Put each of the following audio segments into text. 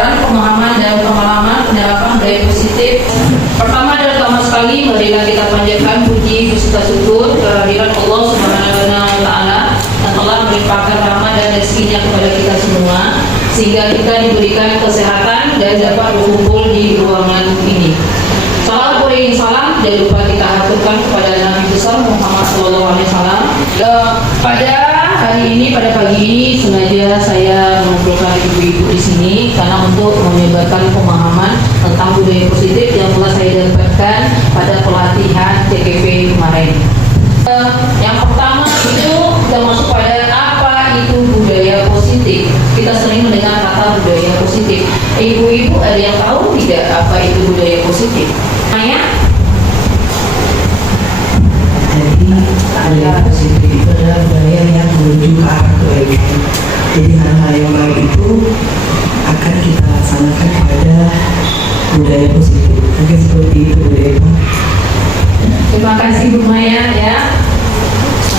gambaran pemahaman dan pengalaman penerapan budaya positif. Pertama dan utama sekali, marilah kita panjatkan puji berserta syukur kehadiran Allah Subhanahu wa Ta'ala yang telah melimpahkan rahmat dan rezekinya kepada kita semua, sehingga kita diberikan kesehatan dan dapat berkumpul di ruangan ini. Salam beriring salam dan lupa kita aturkan kepada Nabi besar Muhammad SAW. Pada hari ini, pada pagi ini, sengaja saya mengumpulkan ibu-ibu di sini karena untuk menyebarkan pemahaman tentang budaya positif yang telah saya dapatkan pada pelatihan CKP kemarin. Yang pertama itu kita masuk pada apa itu budaya positif. Kita sering mendengar kata budaya positif. Ibu-ibu ada yang tahu tidak apa itu budaya positif? Maya? Jadi budaya positif itu adalah budaya yang menuju ke arah kebaikan. Jadi hal-hal yang baik itu akan kita laksanakan pada budaya positif. Mungkin seperti itu budaya. Terima kasih Bu Maya ya.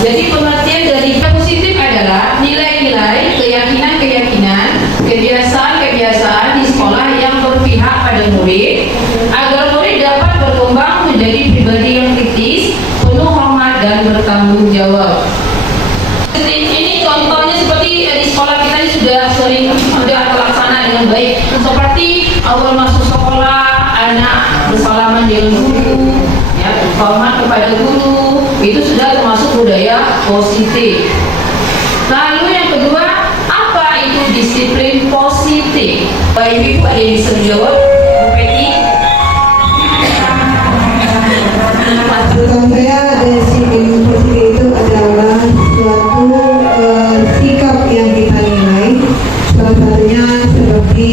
Jadi pengertian dari positif adalah nilai-nilai, keyakinan-keyakinan, kebiasaan-kebiasaan di sekolah yang berpihak pada murid agar murid dapat berkembang menjadi pribadi yang kritis, penuh hormat dan bertanggung jawab. Ini contohnya seperti di sekolah kita ini sudah sering terlaksana dengan baik. Seperti awal masuk sekolah, anak bersalaman dengan guru, ya, hormat kepada guru, itu sudah termasuk budaya positif. Lalu yang kedua, apa itu disiplin positif? Baik Ibu ada yang bisa menjawab? Bu Peti? Menurut saya disiplin positif itu adalah suatu sikap yang kita nilai. Salah satunya seperti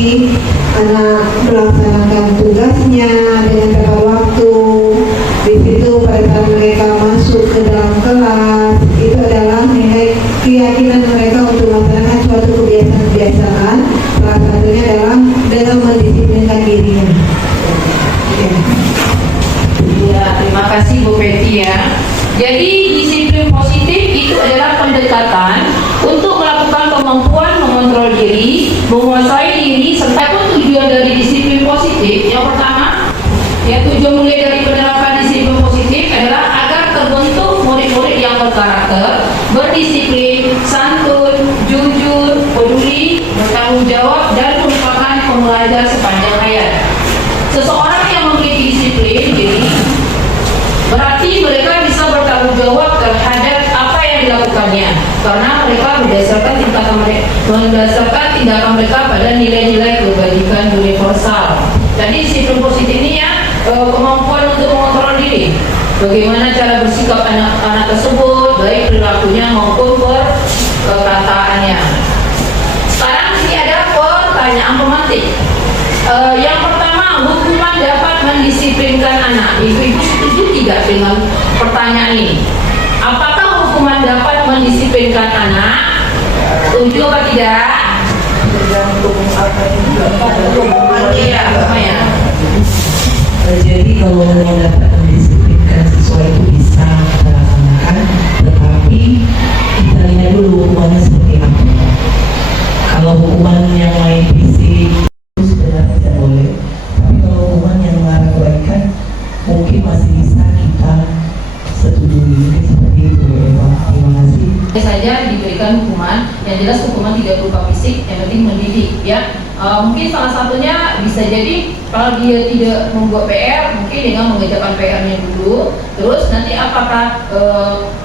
anak melaksanakan tugasnya dengan tepat waktu. Di situ pada saat mereka masuk ke dalam kelas, itu adalah nilai keyakinan mereka untuk melaksanakan suatu kebiasaan-kebiasaan. Salah satunya adalah dengan mendisiplinkan dirinya. Ya, terima kasih Bu Peti ya. Jadi disiplin positif itu adalah pendekatan untuk melakukan kemampuan mengontrol diri, menguasai diri, serta pun tujuan dari disiplin positif. Yang pertama, ya tujuan mulai dari penerapan disiplin positif adalah agar terbentuk murid-murid yang berkarakter, berdisiplin, santun, jujur, peduli, bertanggung jawab, dan merupakan pembelajar sepanjang hayat. Seseorang yang memiliki disiplin diri berarti mereka bisa bertanggung jawab terhadap apa yang dilakukannya, karena mereka berdasarkan tindakan mereka pada nilai-nilai kebajikan universal. Jadi disiplin positif ini ya kemampuan untuk mengontrol diri, bagaimana cara bersikap anak-anak tersebut, baik perilakunya maupun perkataannya. Sekarang ini ada pertanyaan pemantik. Yang pertama, hukuman dapat mendisiplinkan anak. Ibu-ibu setuju tidak dengan pertanyaan ini? Apakah hukuman dapat mendisiplinkan anak? Setuju apa tidak? Tergantung apa yang dilakukan. Iya, ya. Jadi kalau mau dapat mendisiplinkan siswa itu bisa kita laksanakan, tetapi kita lihat dulu hukumannya seperti apa. Kalau hukuman yang main fisik itu sebenarnya tidak boleh, tapi kalau hukuman yang mengarah kebaikan mungkin masih bisa kita setujui. Mungkin seperti itu ya Pak. Terima kasih. Saja diberikan hukuman, yang jelas hukuman tidak berupa fisik, yang penting mendidik ya. Mungkin salah satunya bisa jadi kalau dia tidak membuat PR, mungkin dengan mengerjakan PR-nya dulu, terus nanti apakah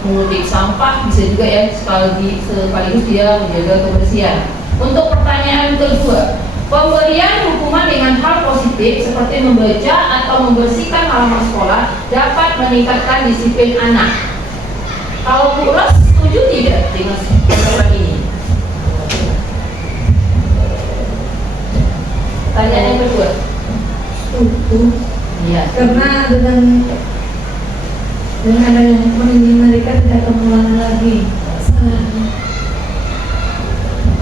mengutik sampah, bisa juga ya sekaligus dia menjaga kebersihan. Untuk pertanyaan kedua, pemberian hukuman dengan hal positif seperti membaca atau membersihkan halaman sekolah dapat meningkatkan disiplin anak. Kalau Bu Ros setuju tidak dengan jawaban ini? Pertanyaan yang kedua. Setuju. Iya. Karena dengan adanya hukuman ini mereka tidak terulang lagi kesalahannya.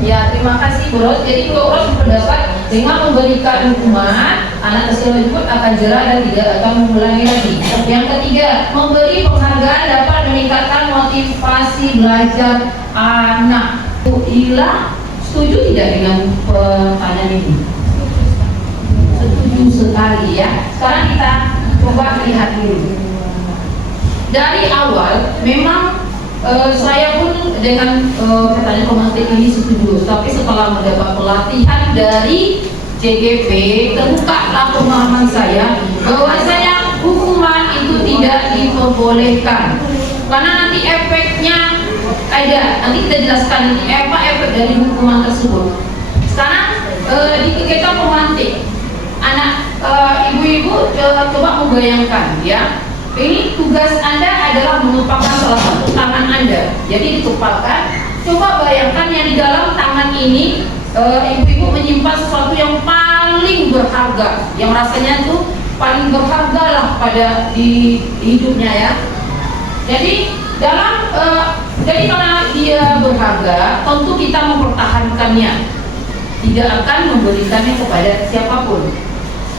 Ya, terima kasih Bu Ros. Jadi Bu Ros berpendapat dengan memberikan hukuman, anak tersebut akan jerah dan tidak akan mengulangi lagi. Yang ketiga, memberi penghargaan dapat meningkatkan motivasi belajar anak. Bu Ila, setuju tidak dengan pertanyaan ini? sekali ya. Sekarang kita coba lihat dulu. Dari awal memang saya pun dengan pertanyaan pemantik ini setuju, tapi setelah mendapat pelatihan dari JGP terbukalah pemahaman saya bahwasanya hukuman itu tidak diperbolehkan karena nanti efeknya ada, nanti kita jelaskan nanti apa efek dari hukuman tersebut. Sekarang kita pemantik anak ibu-ibu coba membayangkan ya. Ini tugas Anda adalah melupakan salah satu tangan Anda. Jadi dikepalkan. Coba bayangkan yang di dalam tangan ini ibu-ibu menyimpan sesuatu yang paling berharga, yang rasanya tuh paling berharga lah pada di hidupnya ya. Jadi jadi karena dia berharga, tentu kita mempertahankannya, tidak akan memberikannya kepada siapapun.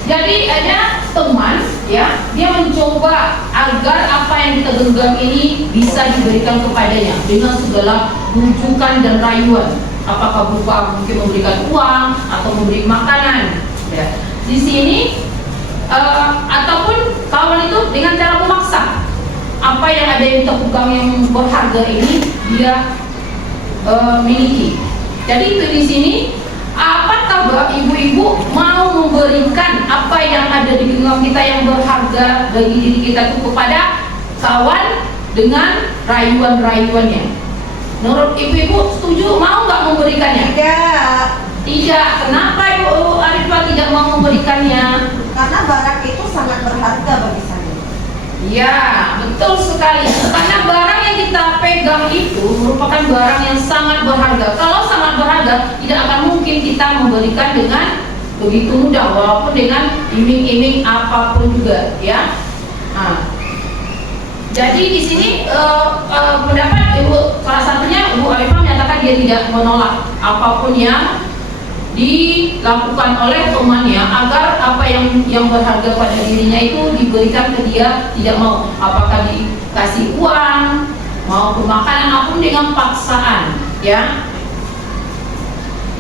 Jadi ada teman ya, dia mencoba agar apa yang kita genggam ini bisa diberikan kepadanya dengan segala rujukan dan rayuan, apakah berupa mungkin memberikan uang atau memberi makanan ya. Di sini ataupun kawan itu dengan cara memaksa apa yang ada yang kita pegang yang berharga ini dia miliki. Jadi itu di sini, apakah ibu-ibu mau memberikan apa yang ada di genggam kita yang berharga bagi diri kita itu kepada kawan dengan rayuan-rayuannya? Menurut ibu-ibu setuju, mau nggak memberikannya? Tidak. Kenapa Ibu Arifah tidak mau memberikannya? Karena barang itu sangat berharga bagi saya. Ya, betul sekali. Karena barang yang kita pegang itu merupakan barang yang sangat berharga. Kalau sangat berharga, tidak akan mungkin kita memberikan dengan begitu mudah, walaupun dengan iming-iming apapun juga, ya. Nah, jadi di sini pendapat Ibu, salah satunya Ibu Arifah menyatakan dia tidak menolak apapun yang dilakukan oleh temannya agar apa yang berharga pada dirinya itu diberikan ke dia, tidak mau, apakah dikasih uang maupun makanan apapun dengan paksaan ya.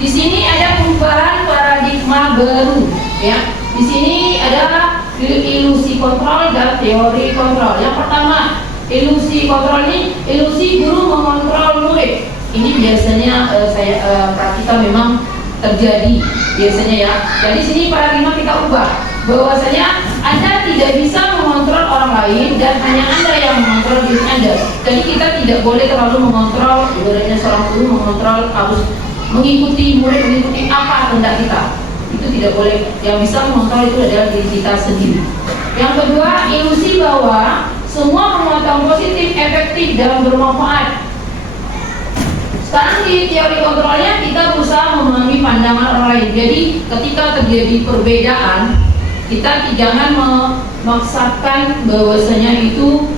Di sini ada perubahan paradigma baru ya. Di sini adalah ilusi kontrol dan teori kontrol. Yang pertama, ilusi kontrol ini ilusi guru mengontrol murid. Ini biasanya saya perhatikan memang terjadi biasanya ya. Jadi sini paradigma kita ubah bahwasanya Anda tidak bisa mengontrol orang lain dan hanya Anda yang mengontrol diri Anda. Jadi kita tidak boleh terlalu mengontrol, ibaratnya seorang guru mengontrol harus mengikuti murid, mengikuti apa kehendak kita. Itu tidak boleh. Yang bisa mengontrol itu adalah diri kita sendiri. Yang kedua, ilusi bahwa semua penguatan positif efektif dan bermanfaat. Sekarang di teori kontrolnya kita berusaha memahami pandangan orang lain. Jadi ketika terjadi perbedaan, kita jangan memaksakan bahwasanya itu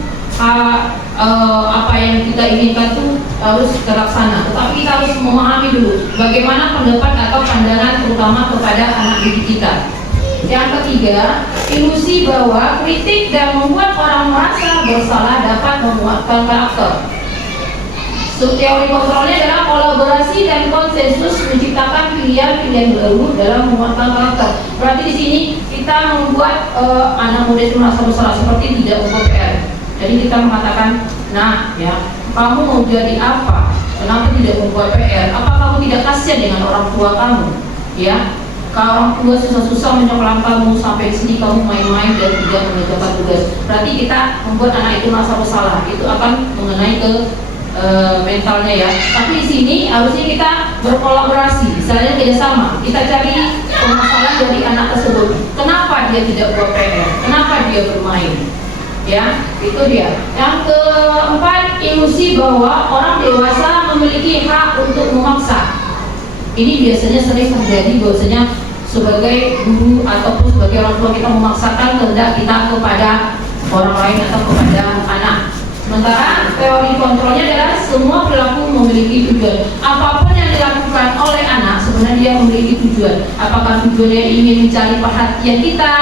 apa yang kita inginkan itu harus terlaksana. Tetapi kita harus memahami dulu bagaimana pendapat atau pandangan terutama kepada anak didik kita. Yang ketiga, ilusi bahwa kritik dan membuat orang merasa bersalah dapat menguatkan karakter. Teori kontrolnya adalah kolaborasi dan konsensus menciptakan pilihan-pilihan baru dalam menguatkan karakter. Berarti di sini kita membuat anak muda itu merasa bersalah seperti tidak membuat PR. Jadi kita mengatakan, nah ya, kamu mau jadi apa? Kenapa tidak membuat PR? Apa kamu tidak kasihan dengan orang tua kamu? Ya, kalau orang tua susah-susah menyekolah kamu sampai di sini kamu main-main dan tidak mengerjakan tugas. Berarti kita membuat anak itu merasa bersalah. Itu akan mengenai ke mentalnya ya. Tapi di sini harusnya kita berkolaborasi, misalnya kerjasama. Kita cari permasalahan dari anak tersebut. Kenapa dia tidak buat PR? Kenapa dia bermain? Ya, itu dia. Yang keempat, ilusi bahwa orang dewasa memiliki hak untuk memaksa. Ini biasanya sering terjadi bahwasanya sebagai guru ataupun sebagai orang tua kita memaksakan kehendak kita kepada orang lain atau kepada anak. Sementara teori kontrolnya adalah semua perilaku memiliki tujuan. Apapun yang dilakukan oleh anak sebenarnya dia memiliki tujuan. Apakah tujuannya ingin mencari perhatian kita?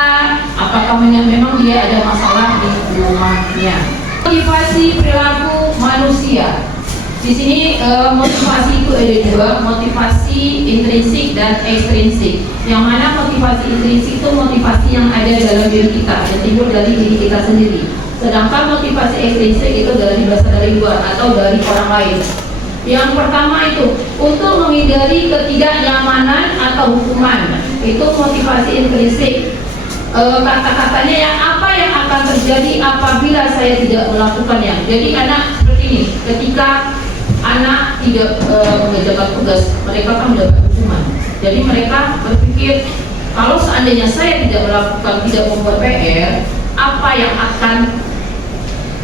Apakah memang dia ada masalah di rumahnya? Motivasi perilaku manusia. Di sini motivasi itu ada dua, motivasi intrinsik dan ekstrinsik. Yang mana motivasi intrinsik itu motivasi yang ada dalam diri kita, yang timbul dari diri kita sendiri. Sedangkan motivasi ekstrinsik itu berasal dari luar atau dari orang lain. Yang pertama itu untuk menghindari ketidaknyamanan atau hukuman, itu motivasi intrinsik. Kata-katanya yang apa yang akan terjadi apabila saya tidak melakukannya. Jadi anak seperti ini, ketika anak tidak mengerjakan tugas, mereka akan mendapat hukuman. Jadi mereka berpikir, kalau seandainya saya tidak melakukan, tidak membuat PR, apa yang akan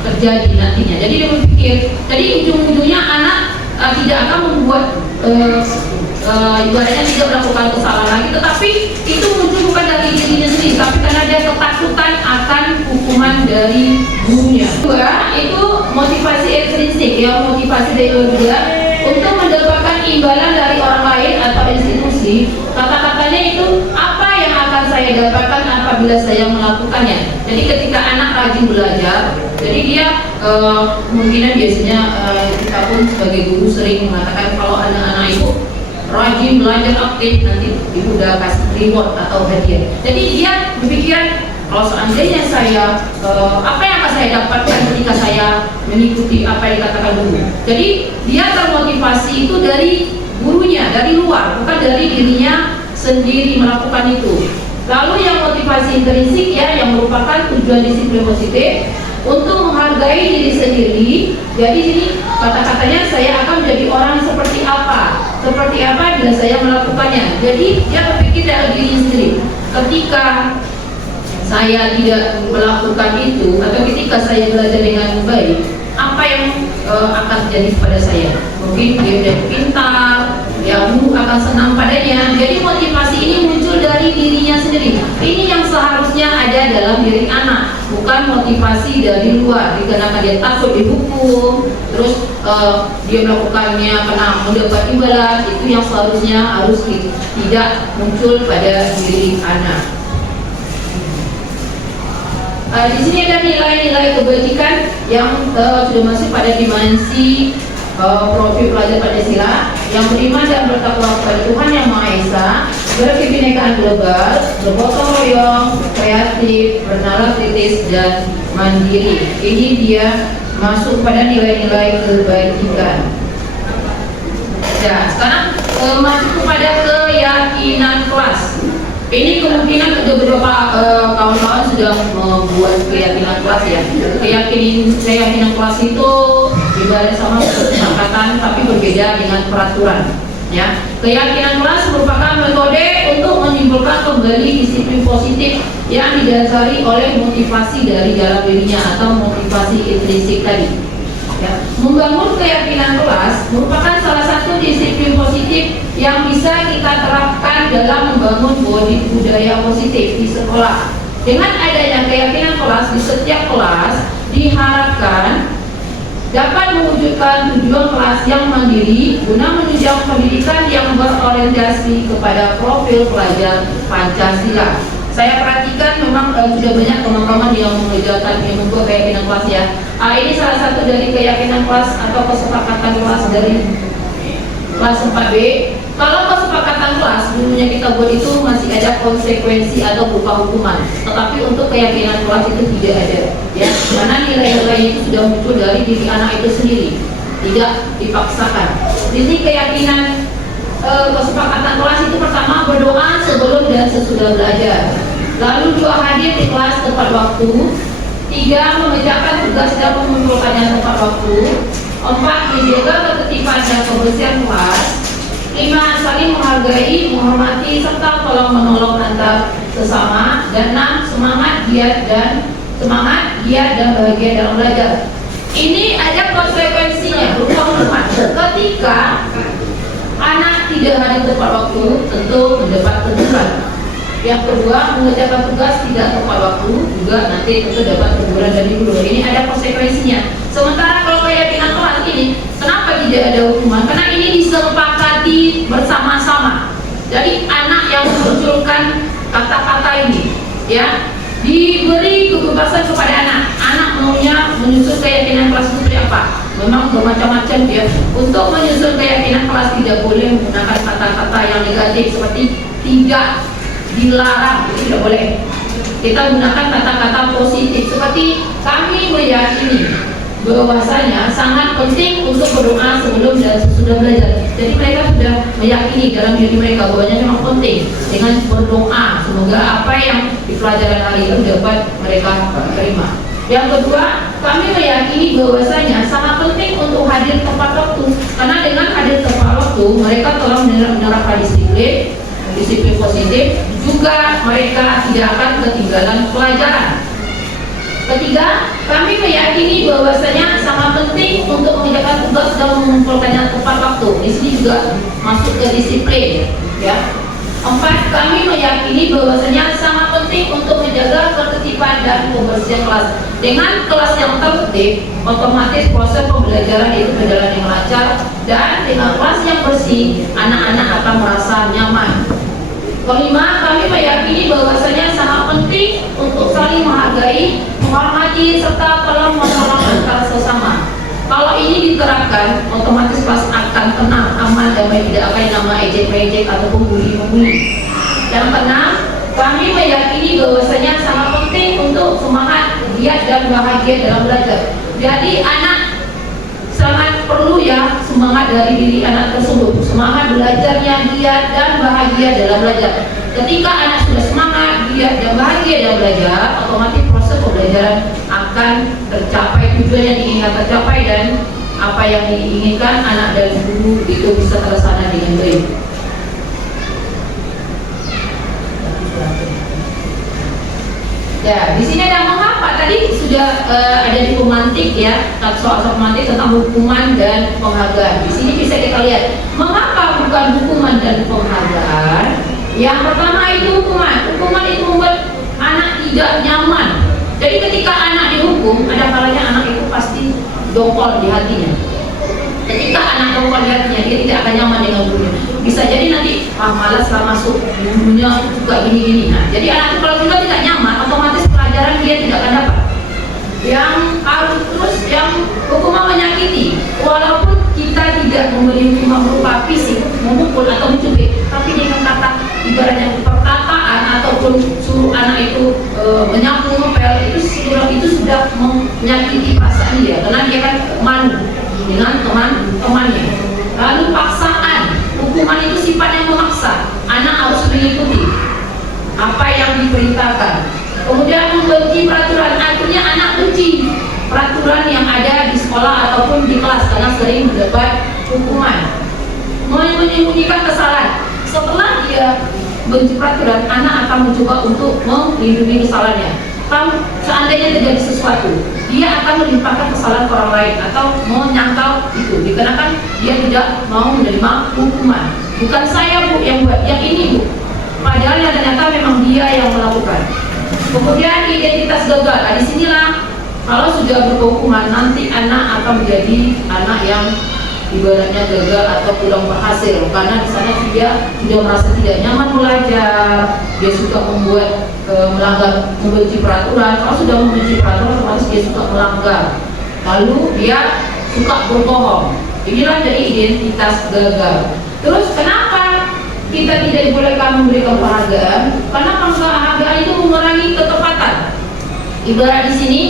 terjadi nantinya. Jadi dia berpikir, jadi ujung-ujungnya anak tidak akan membuat ibaratnya tidak melakukan kesalahan lagi, tetapi itu muncul bukan dari dirinya sendiri, tapi karena dia ketakutan akan hukuman dari gurunya. Kedua, itu motivasi ekstrinsik, ya, motivasi dari luar dia untuk mendapatkan imbalan dari orang lain atau institusi. Kata-katanya itu apa yang akan saya dapatkan apabila saya melakukannya. Jadi ketika anak rajin belajar, jadi dia kemungkinan biasanya kita pun sebagai guru sering mengatakan kalau anak-anak itu rajin belajar aktif, nanti ibu udah kasih reward atau hadiah. Jadi dia berpikiran kalau seandainya saya apa yang akan saya dapatkan ketika saya mengikuti apa yang dikatakan guru. Jadi dia termotivasi itu dari gurunya, dari luar, bukan dari dirinya sendiri melakukan itu. Lalu yang motivasi intrinsik, ya, yang merupakan tujuan disiplin positif untuk menghargai diri sendiri. Jadi ini kata-katanya saya akan menjadi orang seperti apa bila saya melakukannya. Jadi dia berpikir dari diri sendiri. Ketika saya tidak melakukan itu atau ketika saya belajar dengan baik, apa yang akan terjadi kepada saya? Mungkin dia menjadi pintar, ya, guru akan senang padanya. Jadi motivasi ini muncul dari dirinya sendiri. Ini yang seharusnya ada dalam diri anak, bukan motivasi dari luar. Dikarenakan dia takut dihukum, terus dia melakukannya karena mendapat imbalan, itu yang seharusnya harus tidak muncul pada diri anak. Di sini ada nilai-nilai kebajikan yang sudah masuk pada dimensi profil pelajar Pancasila, yang beriman dan bertakwa kepada Tuhan Yang Maha Esa, berkebinekaan global, bergotong royong, kreatif, bernalar kritis, dan mandiri. Ini dia masuk pada nilai-nilai kebajikan. Ya, sekarang masuk kepada keyakinan kelas. Ini kemungkinan beberapa kawan-kawan sudah membuat keyakinan kelas, ya. Keyakinan kelas itu ibarat sama kesepakatan tapi berbeda dengan peraturan, ya. Keyakinan kelas merupakan metode untuk menyimpulkan kembali disiplin positif yang didasari oleh motivasi dari dalam dirinya atau motivasi intrinsik tadi. Ya. Membangun keyakinan kelas merupakan salah satu disiplin positif yang bisa kita terapkan dalam membangun budaya positif di sekolah. Dengan adanya keyakinan kelas di setiap kelas, diharapkan dapat mewujudkan tujuan kelas yang mandiri guna menunjang pendidikan yang berorientasi kepada profil pelajar Pancasila. Saya perhatikan memang sudah banyak teman-teman yang mengerjakan yang membuat keyakinan kelas, ya. Ini salah satu dari keyakinan kelas atau kesepakatan kelas dari kelas 4B. Kalau kesepakatan kelas dulunya kita buat itu masih ada konsekuensi atau berupa hukuman, tetapi untuk keyakinan kelas itu tidak ada, ya, karena nilai-nilai itu sudah muncul dari diri anak itu sendiri, tidak dipaksakan. Jadi keyakinan kesepakatan kelas itu pertama berdoa sebelum dan sesudah belajar, lalu 2 hadir di kelas tepat waktu, 3 mengerjakan tugas dan mengumpulkannya tepat waktu, 4 menjaga ketertiban dan kebersihan kelas, 5 saling menghargai, menghormati serta tolong menolong antar sesama, dan 6 semangat, giat dan bahagia dalam belajar. Ini ada konsekuensinya berupa hukuman. Ketika anak tidak hadir tepat waktu, tentu mendapat teguran. Yang kedua, mengerjakan tugas tidak tepat waktu, juga nanti tentu dapat teguran dari guru. Ini ada konsekuensinya. Sementara kalau keyakinan kelas ini, kenapa tidak ada hukuman? Karena ini disepakati bersama-sama. Jadi anak yang memunculkan kata-kata ini, ya, diberi kebebasan kepada anak. Anak maunya menyusun keyakinan kelas itu seperti apa? memang bermacam-macam ya. Untuk menyusun keyakinan kelas tidak boleh menggunakan kata-kata yang negatif seperti tidak, dilarang, itu tidak boleh. Kita gunakan kata-kata positif seperti kami meyakini bahwasanya sangat penting untuk berdoa sebelum dan sesudah belajar. Jadi mereka sudah meyakini dalam diri mereka bahwanya memang penting dengan berdoa semoga apa yang di pelajaran hari itu dapat mereka terima. Yang kedua, kami meyakini bahwasanya sangat penting untuk hadir tepat waktu, karena dengan hadir tepat waktu mereka telah menerapkan disiplin positif, juga mereka tidak akan ketinggalan pelajaran. Ketiga, kami meyakini bahwasanya sangat penting untuk mengerjakan tugas dan mengumpulkannya tepat waktu. Di sini juga masuk ke disiplin, ya. Empat, kami meyakini bahwasanya sangat penting untuk menjaga ketertiban dan kebersihan kelas. Dengan kelas yang tertib, otomatis proses pembelajaran itu berjalan dengan lancar, dan dengan kelas yang bersih, anak-anak akan merasa nyaman. Kelima, kami meyakini bahwasanya sangat penting untuk saling menghargai, menghormati, serta tolong menolong antara sesama. Kalau ini diterapkan, otomatis kelas akan tenang, aman, damai, tidak akan nama ejek-mejek ataupun bully-membuli. Yang keenam, kami meyakini bahwasanya sangat penting untuk semangat, giat, dan bahagia dalam belajar. Jadi anak sangat perlu ya semangat dari diri anak tersebut, semangat belajarnya, giat dan bahagia dalam belajar. Ketika anak sudah semangat, giat dan bahagia dalam belajar, otomatis proses pembelajaran akan tercapai, tujuan yang diinginkan tercapai, dan apa yang diinginkan anak dan guru itu bisa terlaksana dengan baik. Ya, di sini ada mengapa tadi sudah ada di pemantik ya, soal pemantik tentang hukuman dan penghargaan. Di sini bisa kita lihat mengapa bukan hukuman dan penghargaan. Yang pertama itu hukuman. Hukuman itu membuat anak tidak nyaman. Jadi ketika anak dihukum, ada kalanya anak itu pasti dongkol di hatinya. Ketika anak dongkol di hatinya, dia tidak akan nyaman dengan gurunya. Bisa jadi nanti malas lah masuk, gurunya juga gini-gini. Nah, jadi anak itu kalau juga tidak nyaman, otomatis pelajaran dia tidak akan dapat. Yang harus terus yang hukuman menyakiti, walaupun kita tidak memberi hukuman berupa fisik, memukul atau mencubit, tapi dengan kata ibaratnya perkataan ataupun suruh anak itu menyapu, ngepel, itu sudah menyakiti perasaan dia, karena dia kan malu dengan teman-temannya. Lalu paksaan, hukuman itu sifatnya memaksa, anak harus mengikuti apa yang diperintahkan. Kemudian membenci peraturan, akhirnya anak benci peraturan yang ada di sekolah ataupun di kelas karena sering mendapat hukuman. Menyembunyikan kesalahan, setelah dia benci peraturan, anak akan mencoba untuk melindungi kesalahannya. Kalau seandainya terjadi sesuatu, dia akan melimpahkan kesalahan ke orang lain atau menyangkal itu, dikarenakan dia tidak mau menerima hukuman. Bukan saya bu yang buat, yang ini bu, padahal yang ternyata memang dia yang melakukan. Kemudian identitas gagal. Nah, disinilah kalau sudah berhukuman, nanti anak akan menjadi anak yang ibaratnya gagal atau kurang berhasil, karena di sana dia sudah merasa tidak nyaman belajar, dia suka membuat melanggar, membenci peraturan. Kalau sudah membenci peraturan, otomatis dia suka melanggar, lalu dia suka berbohong. Inilah jadi identitas gagal. Terus kenapa kita tidak dibolehkan memberikan penghargaan? Karena penghargaan itu mengurangi ketepatan. Ibarat di sini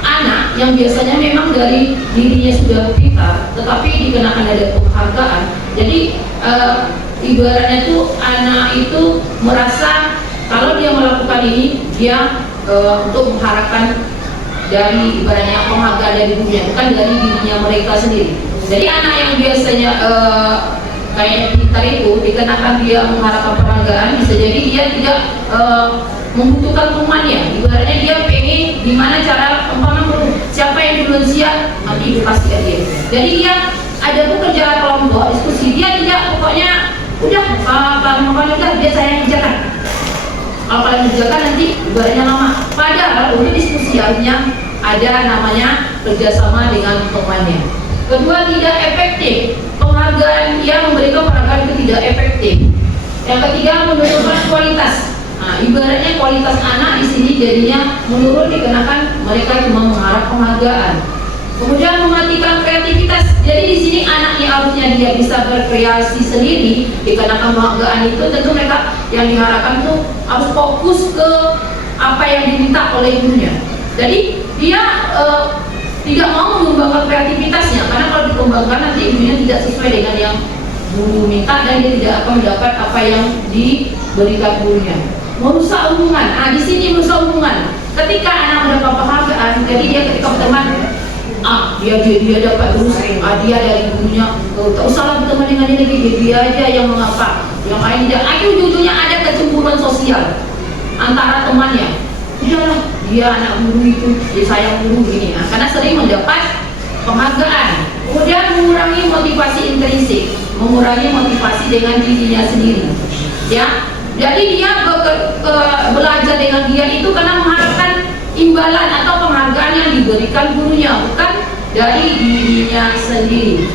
anak yang biasanya memang dari dirinya sudah pintar, tetapi dikenakan ada penghargaan. Jadi ibaratnya itu anak itu merasa kalau dia melakukan ini, dia untuk mengharapkan dari ibaratnya penghargaan dari dunia, bukan dari dirinya mereka sendiri. Jadi anak yang biasanya kayak pintar itu dikenakan dia mengharapkan penghargaan, bisa jadi dia tidak membutuhkan temannya. Ibaratnya dia pengen gimana cara siapa yang duluan siap, nanti edukasikan dia. Jadi dia ada pekerja kelompok diskusi, dia tidak pokoknya udah udah biasa yang kerjakan. Kalau kalian kerjakan nanti ibaratnya lama. Padahal untuk diskusi harusnya ada namanya kerjasama dengan temannya. Kedua, tidak efektif. Penghargaan yang memberikan penghargaan itu tidak efektif. Yang ketiga, menurunkan kualitas. Nah, ibaratnya kualitas anak di sini jadinya menurun dikarenakan mereka cuma mengharap penghargaan. Kemudian mematikan kreativitas. Jadi di sini anaknya harusnya dia bisa berkreasi sendiri dikarenakan penghargaan itu. Tentu mereka yang diharapkan tuh harus fokus ke apa yang diminta oleh gurunya. Jadi dia tidak mau mengembangkan kreativitasnya, karena kalau dikembangkan nanti ibunya tidak sesuai dengan yang guru minta dan dia tidak akan mendapat apa yang diberikan gurunya. Merusak hubungan. Di sini merusak hubungan. Ketika anak mendapat penghargaan, jadi dia ketika berteman, dia dapat terus, dia dari gurunya, tak usahlah berteman dengan dia lagi, dia aja yang mengapa, yang lain tidak. Ujung-ujungnya ada kecemburuan sosial antara temannya. Udahlah, dia anak guru itu, dia sayang guru ini, karena sering mendapat penghargaan. Kemudian mengurangi motivasi intrinsik, mengurangi motivasi dengan dirinya sendiri. Ya, jadi dia belajar dengan dia itu karena mengharapkan imbalan atau penghargaan yang diberikan gurunya, bukan dari dirinya sendiri.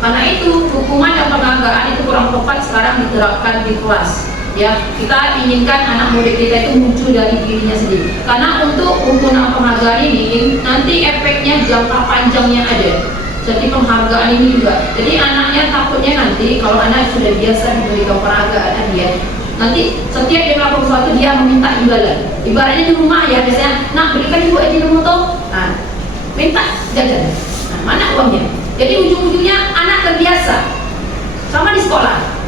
Karena itu hukuman dan penghargaan itu kurang tepat sekarang diterapkan di kelas. Ya, kita inginkan anak murid kita itu muncul dari dirinya sendiri. Karena untuk hukuman penghargaan ini nanti efeknya jangka panjangnya ada. Seperti penghargaan ini juga. Jadi anaknya takutnya nanti kalau anak sudah biasa diberikan penghargaan dia, nanti setiap dia melakukan sesuatu dia meminta imbalan. Ibaratnya di rumah ya, biasanya, nak berikan ibu aja dulu toh, minta jajan. Mana uangnya? Jadi ujung-ujungnya anak terbiasa sama di sekolah.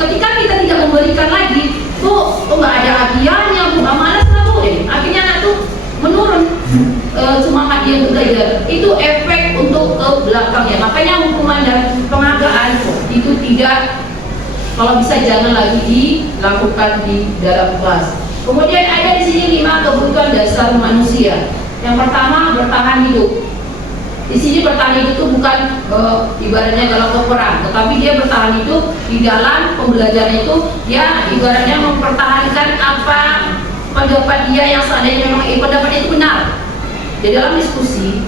Ketika kita tidak memberikan lagi, nggak ada hadiahnya, malas lah jadi akhirnya anak tuh menurun semangat dia untuk belajar. Itu efek untuk ke belakangnya. Makanya hukuman dan penghargaan itu tidak, kalau bisa jangan lagi dilakukan di dalam kelas. Kemudian ada di sini 5 kebutuhan dasar manusia. Yang pertama, bertahan hidup. Di sini bertahan hidup itu bukan ibaratnya dalam peperang, tetapi dia bertahan hidup di dalam pembelajaran itu. Dia ibaratnya mempertahankan apa pendapat dia yang seandainya memang pendapat itu benar. Di dalam diskusi,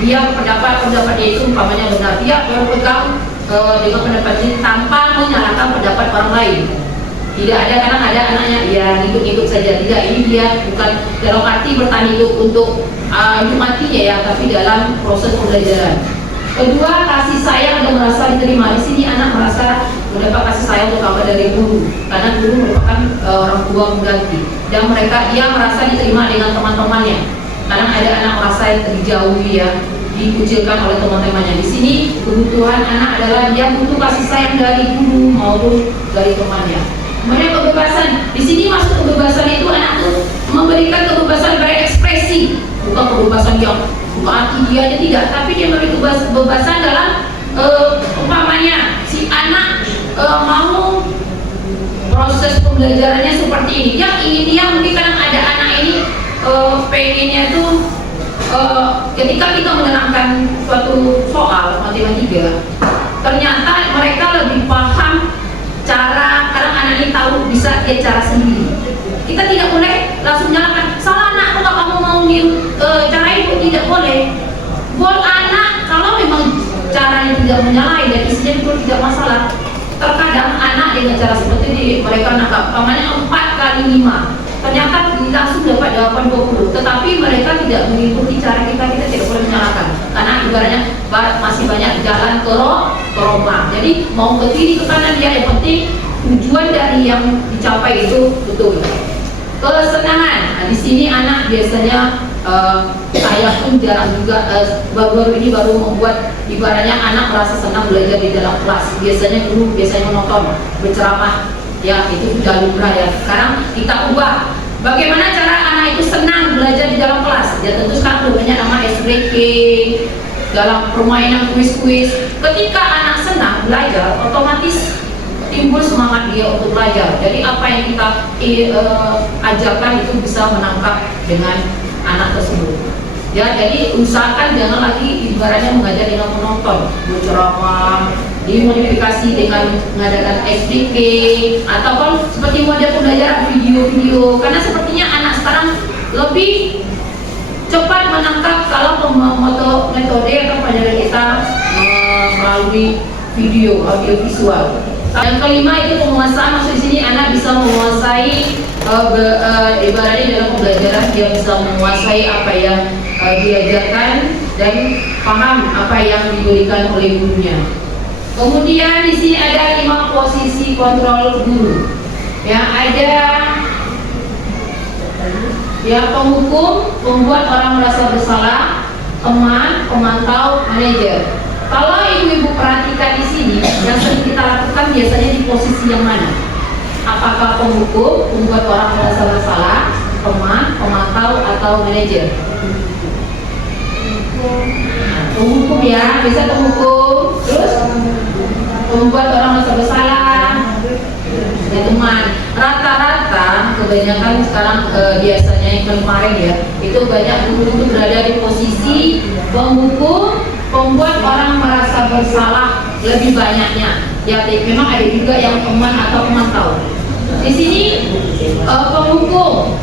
dia pendapatnya itu umpamanya benar, dia berpegang dengan pendapat ini tanpa menyalahkan pendapat orang lain. Tidak ada, kadang ada anaknya ya ikut-ikut saja. Tidak, ini dia bukan dalam arti bertahan hidup untuk hidup matinya ya, tapi dalam proses pembelajaran. Kedua, kasih sayang dan merasa diterima. Di sini anak merasa mendapat kasih sayang terutama dari guru, karena guru merupakan orang tua pengganti, dan dia merasa diterima dengan teman-temannya. Kadang ada anak merasa yang terjauhi ya, dikucilkan oleh teman-temannya. Di sini kebutuhan anak adalah dia butuh kasih sayang dari guru maupun dari temannya. Kemudian kebebasan. Di sini masuk kebebasan itu anak tuh memberikan kebebasan berekspresi, bukan kebebasan yang berarti dia aja tidak, tapi dia memberi kebebasan dalam umpamanya si anak mau proses pembelajarannya seperti ini. Yang ini dia mungkin kadang ada anak ini pengennya tuh ketika kita menerangkan suatu soal matematika, ternyata mereka lebih paham cara, kadang anak ini tahu bisa dia cara sendiri. Kita tidak boleh langsung nyalakan, salah anak kalau kamu mau cara itu, tidak boleh. Anak kalau memang caranya tidak menyalahi dan isinya itu tidak masalah. Terkadang anak dengan cara seperti ini mereka nangkap, namanya 4 kali 5 ternyata langsung dapat jawaban 20, tetapi mereka tidak mengikuti cara kita tidak boleh menyalahkan, karena ibaratnya masih banyak jalan ke Roma. Jadi mau ke kiri ke kanan dia, yang penting tujuan dari yang dicapai itu betul. Kesenangan. Di sini anak biasanya saya pun jarang juga baru ini membuat ibaratnya anak merasa senang belajar di dalam kelas. Biasanya guru menonton berceramah, ya itu sudah lumrah ya. Sekarang kita ubah bagaimana cara anak itu senang belajar di dalam kelas. Ya tentu sekarang sudah banyak nama ice breaking, dalam permainan kuis-kuis. Ketika anak senang belajar, otomatis timbul semangat dia untuk belajar. Jadi apa yang kita ajarkan itu bisa menangkap dengan anak tersebut. Ya, jadi usahakan jangan lagi ibaratnya mengajar dengan penonton, berceramah, dimodifikasi dengan mengadakan SPK ataupun seperti model pembelajaran video-video, karena sepertinya anak sekarang lebih cepat menangkap kalau metode atau pelajaran kita melalui video, audio visual. Yang kelima itu penguasaan. Maksud di sini anak bisa menguasai ibaratnya dalam pembelajaran dia bisa menguasai apa yang diajarkan dan paham apa yang diberikan oleh gurunya. Kemudian di sini ada 5 posisi kontrol guru. Ya, ada ya penghukum, pembuat orang merasa bersalah, teman, pemantau, manajer. Kalau ibu-ibu perhatikan di sini, yang sering kita lakukan biasanya di posisi yang mana? Apakah penghukum, pembuat orang merasa bersalah, teman, pemantau, atau manajer? Penghukum ya, bisa penghukum. Terus membuat orang merasa bersalah, ya teman. Rata-rata kebanyakan sekarang biasanya yang kemarin ya, itu banyak guru itu berada di posisi penghukum, pembuat orang merasa bersalah lebih banyaknya. Ya, memang ada juga yang teman atau pemantau. Di sini penghukum,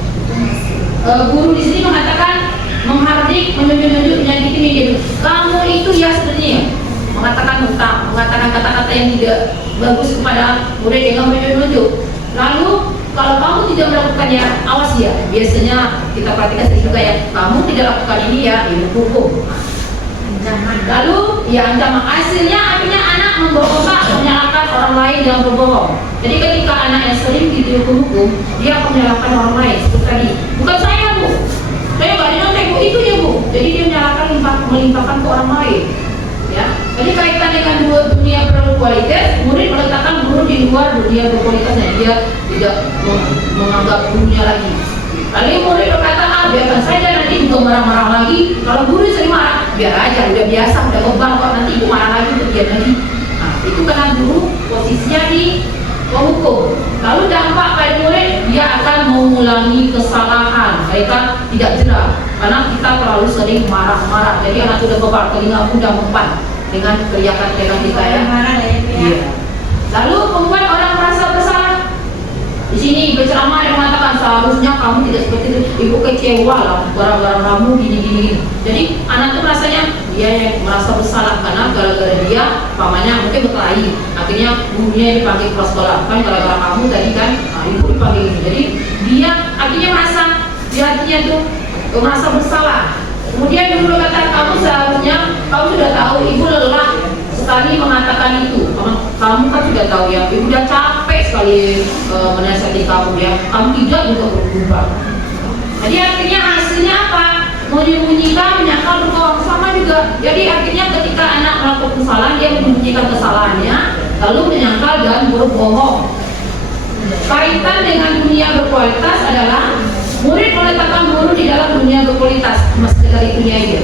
guru di sini mengatakan, menghardik, menunjuk-nunjuk, menyakitin, kamu itu ya sebenarnya mengatakan tentang, mengatakan kata-kata yang tidak bagus kepada murid dengan menunjuk-nunjuk. Lalu kalau kamu tidak melakukannya, awas ya. Biasanya kita perhatikan sering juga ya, kamu tidak lakukan ini ya, ini hukum. Lalu ya ancaman, hasilnya akhirnya anak membohong, menyalahkan orang lain yang berbohong. Jadi ketika anak yang sering dihukum, dia akan menyalahkan orang lain. Seperti tadi, bukan saya bu, saya nggak dinontek bu, itu ya bu. Jadi dia menyalahkan, melimpahkan ke orang lain. Ya, jadi kaitan dengan dua dunia berkualitas, murid meletakkan guru di luar dunia berkualitasnya, dia tidak menganggap gurunya lagi. Lalu murid berkata, biarkan saja, nanti juga marah-marah lagi. Kalau guru sering marah, biar aja, udah biasa, udah beban kok, nanti ibu marah lagi, untuk dia lagi. Nah, itu karena guru posisinya di penghukum. Lalu dampak pada murid, dia akan mengulangi kesalahan. Mereka tidak jerah karena kita terlalu sering marah-marah. Jadi anak sudah bebal, telinga mudah mempan dengan teriakan-teriakan kita ya. Iya. Lalu membuat orang merasa bersalah. Di sini berceramah yang mengatakan seharusnya kamu tidak seperti itu. Ibu kecewa lah, gara-gara kamu gini-gini. Jadi anak itu rasanya dia yang merasa bersalah karena gara-gara dia pamannya mungkin berkelahi. Akhirnya gurunya dipanggil ke sekolah, kan gara-gara kamu tadi kan, nah, ibu dipanggil ini. Jadi dia akhirnya merasa di hatinya tuh merasa bersalah. Kemudian guru kata, kamu seharusnya, kamu sudah tahu ibu lelah sekali mengatakan itu. Kamu kan sudah tahu ya, ibu udah capek sekali menasihati kamu ya. Kamu tidak juga berubah. Jadi akhirnya hasilnya apa? Menyembunyikan, menyangkal, berbohong, sama juga. Jadi akhirnya ketika anak melakukan kesalahan, dia menyembunyikan kesalahannya, lalu menyangkal dan berbohong. Kaitan dengan dunia berkualitas adalah murid meletakkan guru di dalam dunia berkualitas, masih dari dunia dia.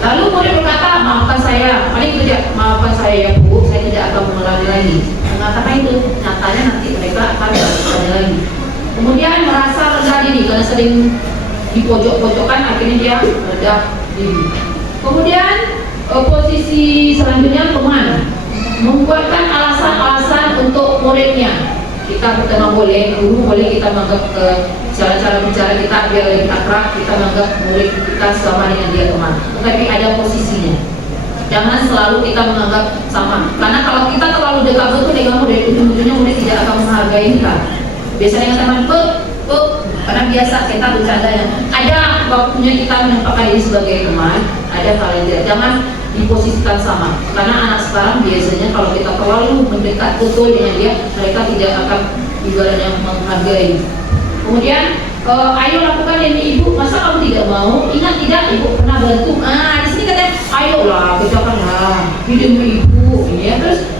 Lalu murid berkata, maafkan saya, paling tidak, maafkan saya ya bu, saya tidak akan mengulangi lagi. Mengatakan itu, nyatanya nanti mereka akan melakukannya lagi. Kemudian merasa rendah diri karena sering di pojok-pojokan, akhirnya dia rendah diri. Kemudian posisi selanjutnya teman, membuatkan alasan-alasan untuk muridnya. Kita pertama boleh, guru boleh kita menganggap ke cara-cara bicara kita biar lebih akrab, kita menganggap murid kita sama dengan dia teman. Tetapi ada posisinya. Jangan selalu kita menganggap sama. Karena kalau kita terlalu dekat betul dengan murid, ujung-ujungnya murid tidak akan menghargai kita. Biasanya dengan teman, karena biasa kita bercandanya. Ada waktunya kita menempatkan diri sebagai teman, ada kalian tidak. Jangan diposisikan sama. Karena anak sekarang biasanya kalau kita terlalu mendekat betul dengan dia, mereka tidak akan ibaratnya menghargai. Kemudian, ayo lakukan ini ibu. Masa kamu tidak mau? Ingat tidak ibu pernah bantu? Di sini katanya, ayolah kerjakanlah. Ini demi ibu. Ini ya terus.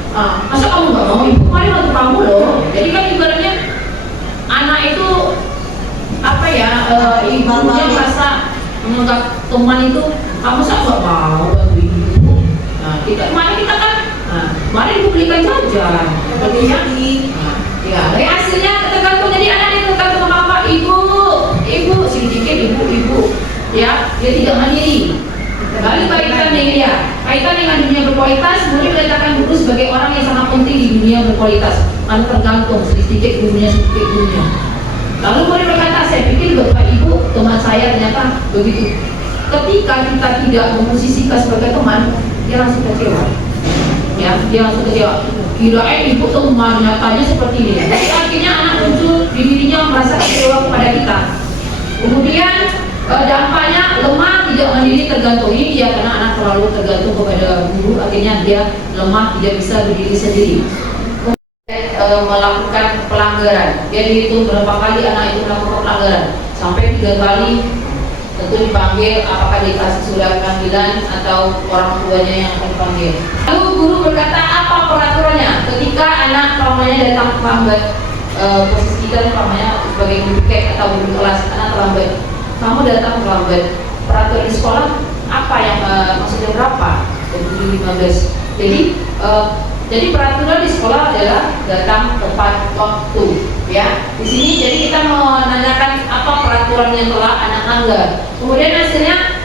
Masa kamu nggak mau? Ibu mari bantu kamu loh. Jadi kan ibaratnya anak itu apa ya? Ibunya merasa menganggap teman itu kamu nggak mau bantu ibu. Nah, mari kita kan. Mari ibu belikan jajan. Sepertinya. Ya, dari hasilnya tergantung. Jadi anak itu tergantung sama apa? Ibu, sedikit ibu. Ya, dia tidak mandiri. Lalu kaitan dengan dia, kaitan dengan dunia berkualitas, murid meletakkan guru sebagai orang yang sangat penting di dunia berkualitas. Lalu tergantung sedikit gurunya. Lalu murid berkata, saya pikir bapak ibu teman saya ternyata begitu. Ketika kita tidak memposisikan sebagai teman, dia langsung kecewa. Ya, dia langsung kecewa. Kirain ibu teman, nyatanya seperti ini. Jadi akhirnya anak muncul di dirinya merasa kecewa kepada kita. Kemudian ini tergantung ini ya, karena anak terlalu tergantung kepada guru, akhirnya dia lemah, tidak bisa berdiri sendiri. Melakukan pelanggaran, dia dihitung berapa kali anak itu melakukan pelanggaran, sampai 3 kali tentu dipanggil, apakah dikasih surat panggilan atau orang tuanya yang akan dipanggil. Lalu guru berkata apa peraturannya ketika anak namanya datang terlambat. Posisi kita namanya sebagai guru PK atau guru kelas, anak terlambat, kamu datang terlambat, peraturan di sekolah apa yang maksudnya berapa? 7.15. Jadi peraturan di sekolah adalah datang tepat waktu, ya. Di sini jadi kita menanyakan apa peraturan yang telah anak langgar. Kemudian hasilnya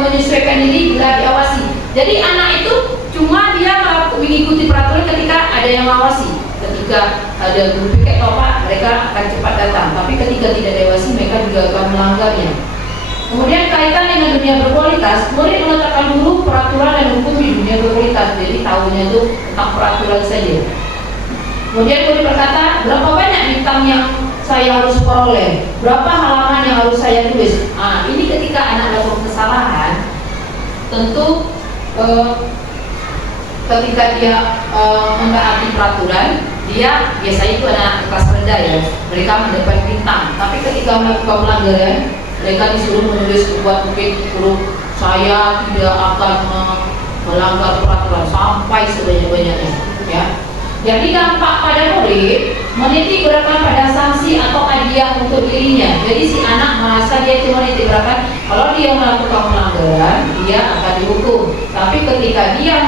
menyesuaikan diri bila diawasi. Jadi anak itu cuma dia mengikuti peraturan ketika ada yang mengawasi. Ketika ada guru piket atau apa, mereka akan cepat datang. Tapi ketika tidak diawasi, mereka juga akan melanggarnya. Kemudian kaitan dengan dunia berkualitas, murid meletakkan dulu peraturan dan hukum di dunia berkualitas. Jadi tahunya itu tentang peraturan saja. Kemudian murid berkata, berapa banyak bintang yang saya harus peroleh? Berapa halaman yang harus saya tulis? Ini ketika anak melakukan kesalahan, tentu ketika dia menaati peraturan, dia biasanya itu anak kelas rendah ya, mereka mendapat bintang. Tapi ketika melakukan pelanggaran, mereka disuruh menulis buat mungkin huruf saya tidak akan melanggar peraturan sampai sebanyak-banyaknya, ya. Jadi dampak pada murid menitik beratkan pada sanksi atau hadiah untuk dirinya. Jadi si anak merasa dia cuma menitik beratkan kalau dia melakukan pelanggaran dia akan dihukum. Tapi ketika dia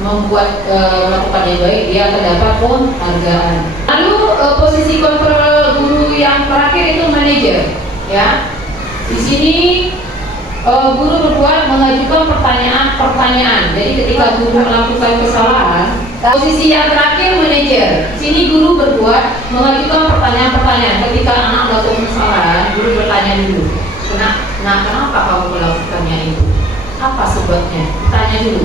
melakukan yang baik, dia akan dapat penghargaan. Lalu posisi kontrol guru yang terakhir itu manajer, ya. Di sini guru berbuat mengajukan pertanyaan. Jadi ketika guru melakukan kesalahan, posisi yang terakhir manajer. Di sini guru berbuat mengajukan pertanyaan. Ketika anak melakukan kesalahan, guru bertanya dulu. Kenapa kamu melakukannya itu? Apa sebabnya? Tanya dulu.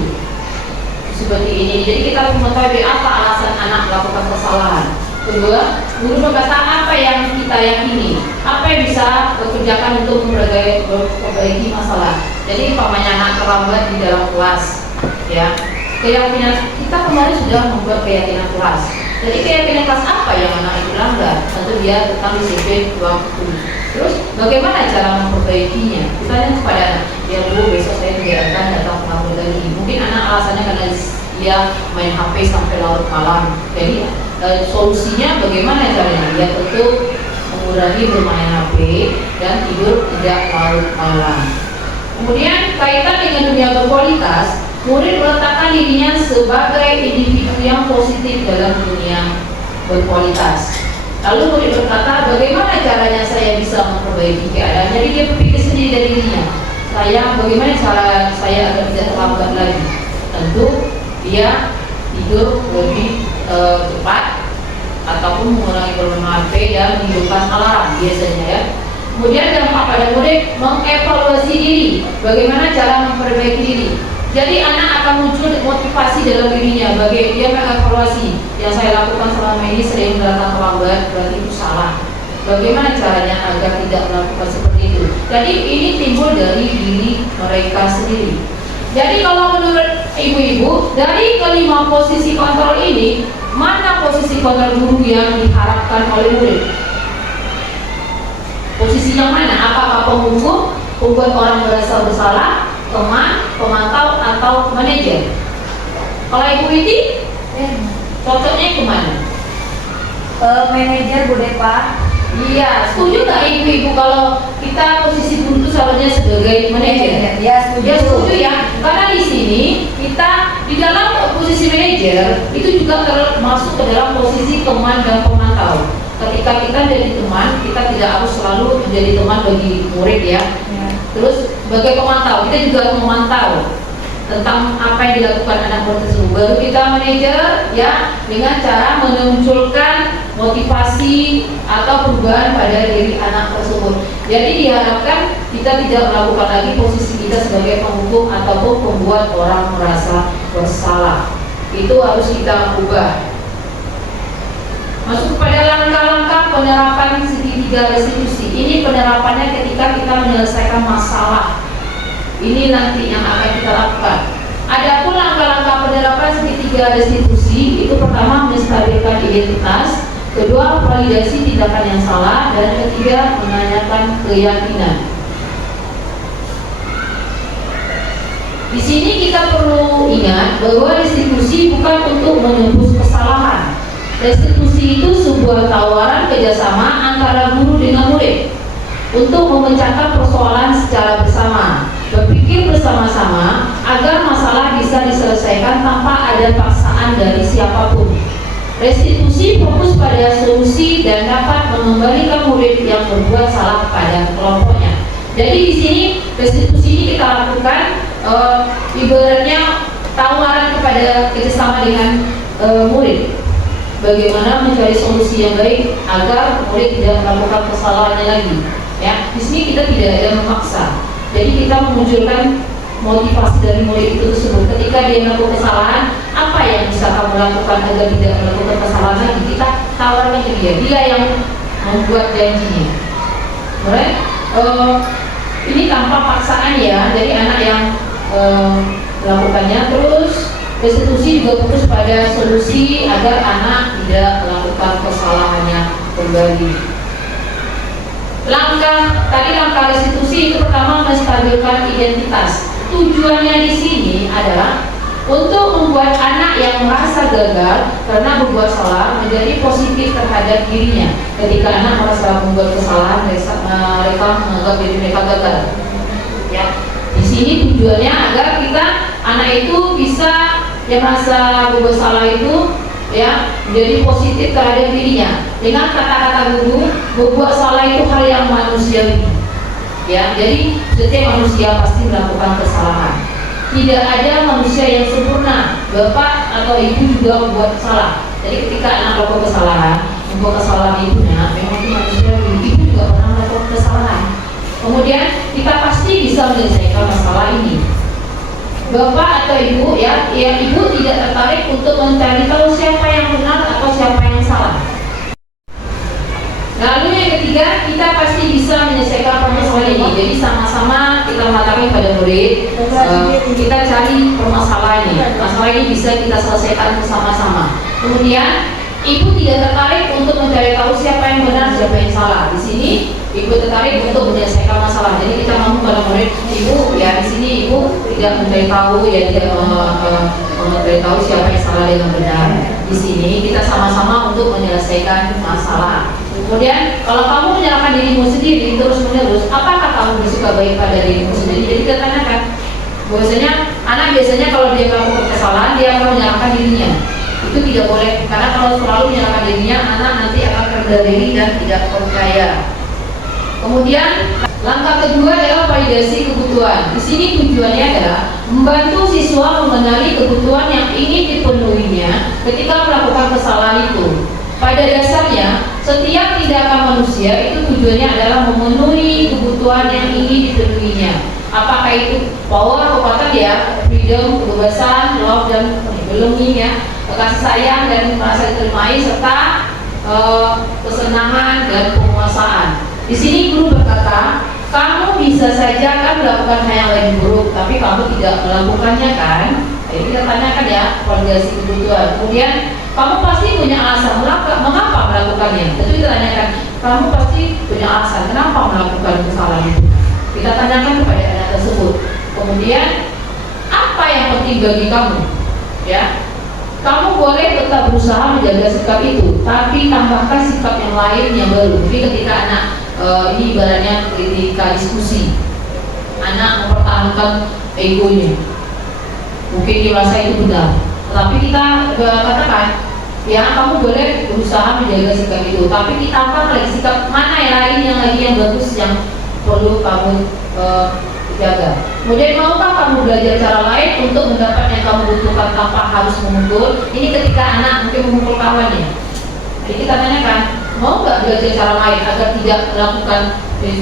Seperti ini. Jadi kita harus mengetahui apa alasan anak melakukan kesalahan. Kedua, guru berkata apa yang kita yakini, apa yang bisa dikerjakan untuk memperbaiki masalah. Jadi umpamanya anak terlambat di dalam kelas, ya. Keyakinan kita kemarin sudah membuat keyakinan kelas. Jadi keyakinan kelas apa yang anak itu langgar? Tentu dia tentang disiplin waktu. Terus bagaimana cara memperbaikinya? Kita tanya kepada anak, ya Bu, besok saya tidak akan datang terlambat lagi. Mungkin anak alasannya karena dia main HP sampai larut malam. Jadi solusinya bagaimana caranya? Ya tentu mengurangi bermain HP dan tidur tidak larut malam. Kemudian kaitan dengan dunia berkualitas, murid meletakkan dirinya sebagai individu yang positif dalam dunia berkualitas. Lalu murid berkata, bagaimana caranya saya bisa memperbaiki keadaan? Jadi dia berpikir sendiri dari dirinya. Bagaimana cara saya agar tidak terlambat lagi? Tentu dia tidur lebih cepat ataupun mengurangi bermain HP dan menghidupkan alarm biasanya, ya. Kemudian dampak pada murid mengevaluasi diri, bagaimana cara memperbaiki diri. Jadi anak akan muncul motivasi dalam dirinya, bagi dia mengevaluasi yang saya lakukan selama ini sering datang terlambat, berarti itu salah. Bagaimana caranya agar tidak melakukan seperti itu. Jadi ini timbul dari diri mereka sendiri. Jadi kalau menurut ibu-ibu, dari kelima posisi kontrol ini, mana posisi kontrol guru yang diharapkan oleh murid? Posisi yang mana? Apakah penghukum, membuat orang merasa bersalah, teman, pemantau, atau manajer? Kalau Ibu Witi, cocoknya kemana? Manajer Bu Depa. Iya, setuju nggak ibu-ibu kalau kita posisi guru itu seharusnya sebagai manajer? Ya, setuju. Ya setuju ya, karena di sini kita di dalam posisi manajer itu juga termasuk ke dalam posisi teman dan pemantau. Ketika kita jadi teman, kita tidak harus selalu menjadi teman bagi murid ya. Terus sebagai pemantau, kita juga harus memantau tentang apa yang dilakukan anak murid tersebut. Baru kita manajer ya dengan cara memunculkan motivasi atau perubahan pada diri anak tersebut. Jadi diharapkan kita tidak melakukan lagi posisi kita sebagai penghukum ataupun membuat orang merasa bersalah. Itu harus kita ubah. Masuk pada langkah-langkah penerapan segitiga restitusi. Ini penerapannya ketika kita menyelesaikan masalah. Ini nanti yang akan kita lakukan. Adapun langkah-langkah penerapan segitiga restitusi itu pertama menstabilkan identitas, kedua validasi tindakan yang salah, dan ketiga menanyakan keyakinan. Di sini kita perlu ingat bahwa restitusi bukan untuk menebus kesalahan. Restitusi itu sebuah tawaran kerjasama antara guru dengan murid untuk memecahkan persoalan secara bersama, berpikir bersama-sama agar masalah bisa diselesaikan tanpa ada paksaan dari siapapun. Restitusi fokus pada solusi dan dapat mengembalikan murid yang berbuat salah pada kelompoknya. Jadi di sini restitusi ini kita lakukan ibaratnya tawaran kepada kerjasama dengan murid, bagaimana mencari solusi yang baik agar murid tidak melakukan kesalahannya lagi. Ya, di sini kita tidak ada memaksa. Jadi kita memunculkan motivasi dari murid itu tersebut. Ketika dia melakukan kesalahan, apa yang bisa kamu lakukan agar tidak melakukan kesalahan lagi? Kita tawarkan ke dia. Dia yang membuat janjinya. Alright? Ini tanpa paksaan ya, dari anak yang melakukannya. Terus restitusi juga fokus pada solusi agar anak tidak melakukan kesalahannya kembali. Langkah restitusi itu pertama menstabilkan identitas. Tujuannya di sini adalah untuk membuat anak yang merasa gagal karena berbuat salah menjadi positif terhadap dirinya. Ketika anak merasa membuat kesalahan, mereka menganggap diri mereka gagal. Ya, di sini tujuannya agar anak itu bisa yang merasa berbuat salah itu ya menjadi positif terhadap dirinya. Dengan kata-kata guru, berbuat salah itu hal yang manusiawi. Ya, jadi setiap manusia pasti melakukan kesalahan. Tidak ada manusia yang sempurna. Bapak atau ibu juga membuat salah. Jadi ketika anak melakukan kesalahan ibunya, memang itu manusiawi. Ibu juga pernah melakukan kesalahan. Kemudian kita pasti bisa menyelesaikan masalah ini. Bapak atau ibu ya ibu tidak tertarik untuk mencari tahu siapa yang benar atau siapa yang salah. Lalu yang ketiga, kita pasti bisa menyelesaikan permasalahan ini. Jadi sama-sama kita mengatakan pada murid, kita cari permasalahan ini. Masalah ini bisa kita selesaikan bersama-sama. Kemudian ibu tidak tertarik untuk mencari tahu siapa yang benar, siapa yang salah. Di sini ibu tertarik untuk menyelesaikan masalah. Jadi kita mampu pada murid, ibu ya di sini ibu tidak mencari tahu ya tidak mencari tahu siapa yang salah dengan benar. Di sini kita sama-sama untuk menyelesaikan masalah. Kemudian kalau kamu menyalahkan dirimu sendiri terus menerus, apakah kamu bersuka baik pada dirimu sendiri? Jadi kita tanyakan, bahwasanya anak biasanya kalau dia melakukan kesalahan dia akan menyalahkan dirinya. Itu tidak boleh, karena kalau selalu menyalahkan dirinya, anak nanti akan rendah diri dan tidak percaya. Kemudian langkah kedua adalah validasi kebutuhan. Di sini tujuannya adalah membantu siswa mengenali kebutuhan yang ingin dipenuhinya ketika melakukan kesalahan itu. Pada dasarnya, setiap tindakan manusia itu tujuannya adalah memenuhi kebutuhan yang ingin dipenuhinya. Apakah itu power, kekuatan ya, freedom, kebebasan, love dan belonging ya, kasih sayang dan merasa diterimai serta kesenangan dan penguasaan. Di sini guru berkata, kamu bisa saja kan melakukan hal yang lebih buruk, tapi kamu tidak melakukannya kan? Jadi kita tanyakan ya, validasi kebutuhan. Kemudian kamu pasti punya alasan mengapa melakukannya. Tentu kita tanyakan, kamu pasti punya alasan kenapa melakukan kesalahan itu. Kita tanyakan kepada anak tersebut. Kemudian apa yang penting bagi kamu? Ya, kamu boleh tetap berusaha menjaga sikap itu, tapi tambahkan sikap yang lain yang baru. Jadi ketika anak ini ibaratnya ketika diskusi, anak mempertahankan egonya, mungkin dia merasa itu benar, tetapi kita katakan, ya kamu boleh berusaha menjaga sikap itu, tapi ditambah lagi sikap mana yang lain yang lagi yang bagus yang perlu kamu jaga. Kemudian maukah kamu belajar cara lain untuk mendapat yang kamu butuhkan tanpa harus memukul? Ini ketika anak mungkin memukul kawannya. Jadi kita tanyakan, mau nggak belajar cara lain agar tidak melakukan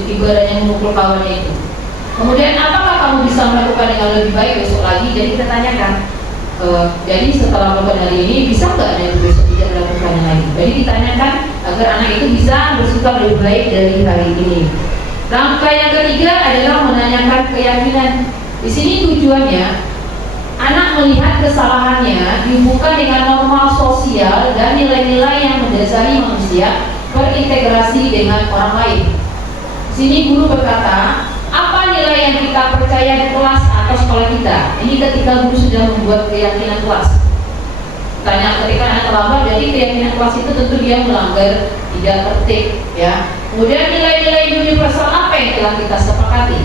ibaratnya memukul kawannya itu? Kemudian apakah kamu bisa melakukan dengan lebih baik besok lagi? Jadi kita tanyakan, jadi setelah melakukan hari ini bisa nggak yang besok tidak melakukannya lagi? Jadi ditanyakan agar anak itu bisa bersikap lebih baik dari hari ini. Langkah yang ketiga adalah menanyakan keyakinan. Di sini tujuannya anak melihat kesalahannya dihubungkan dengan normal sosial dan nilai-nilai yang mendasari manusia berintegrasi dengan orang lain. Di sini guru berkata, apa nilai yang kita percaya di kelas atau sekolah kita? Ini ketika guru sudah membuat keyakinan kelas. Tanya ketika anak terlambat, jadi keyakinan kelas itu tentu dia melanggar, tidak tertib, ya. Kemudian nilai-nilai universal apa yang telah kita sepakati?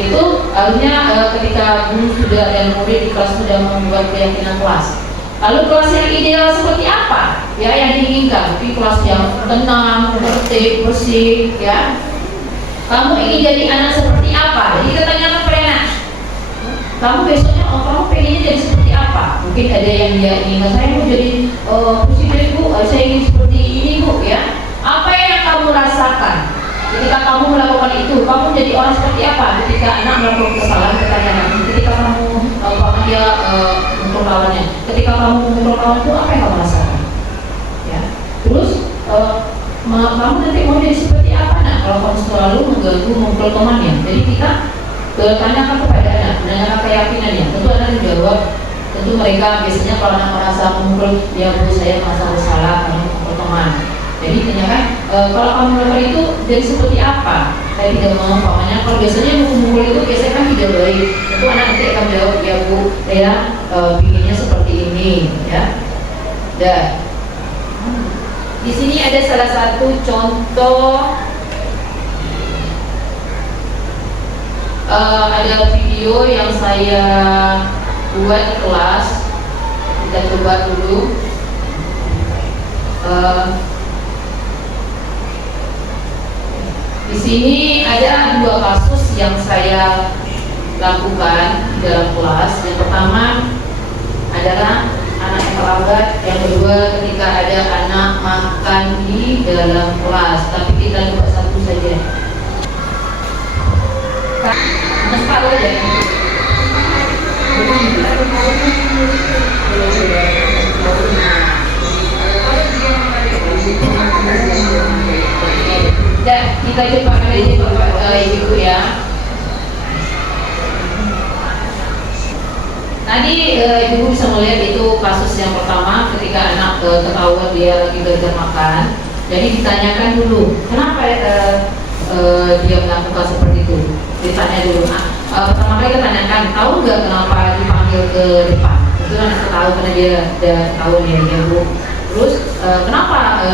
Itu harusnya ketika guru sudah dan murid di kelas sudah membuat keyakinan kelas. Lalu kelas yang ideal seperti apa? Ya, yang diinginkan, tapi kelas yang tenang, tertib, bersih, ya. Kamu ingin jadi anak seperti apa? Jadi kita tanyakan pada anak, kamu besoknya, kamu pengennya jadi seperti apa? Mungkin ada yang dia inginkan, saya mau jadi presiden bu, saya ingin seperti ini bu, ya. Apa yang kamu rasakan ketika kamu melakukan itu? Kamu jadi orang seperti apa ketika anak melakukan kesalahan? Pertanyaan, ketika kamu dia untuk lawannya, ketika kamu untuk lawan itu apa yang kamu rasakan? Ya. Terus kamu nanti mau jadi seperti apa? Nah, kalau kamu selalu mengganggu memukul temannya, jadi kita tanyakan kepada anak, menanyakan keyakinannya. Tentu anak menjawab, tentu mereka biasanya kalau anak merasa memukul, ya bu saya merasa bersalah karena memukul teman. Jadi tanyakan, kalau kamu melakukan itu jadi seperti apa? Saya tidak mau umpamanya, kalau biasanya memukul itu biasanya kan tidak baik. Tentu anak nanti akan menjawab, ya bu saya bikinnya seperti ini, ya. Dan di sini ada salah satu contoh. Ada video yang saya buat di kelas, kita coba dulu. Di sini ada 2 kasus yang saya lakukan di dalam kelas. Yang pertama adalah anak yang terlambat, yang kedua ketika ada anak makan di dalam kelas. Tapi kita coba satu saja. Mas Pak aja. Dan kita coba kali ini Bapak Ibu ya. Tadi Ibu bisa melihat itu kasus yang pertama ketika anak ketahuan dia lagi belajar makan. Jadi ditanyakan dulu, kenapa dia melakukan seperti itu? Ditanya dulu. Pertama kali kita tanyakan, tahu nggak kenapa dipanggil ke depan? Itu anak tahu karena dia udah tahu dia Bu. Terus kenapa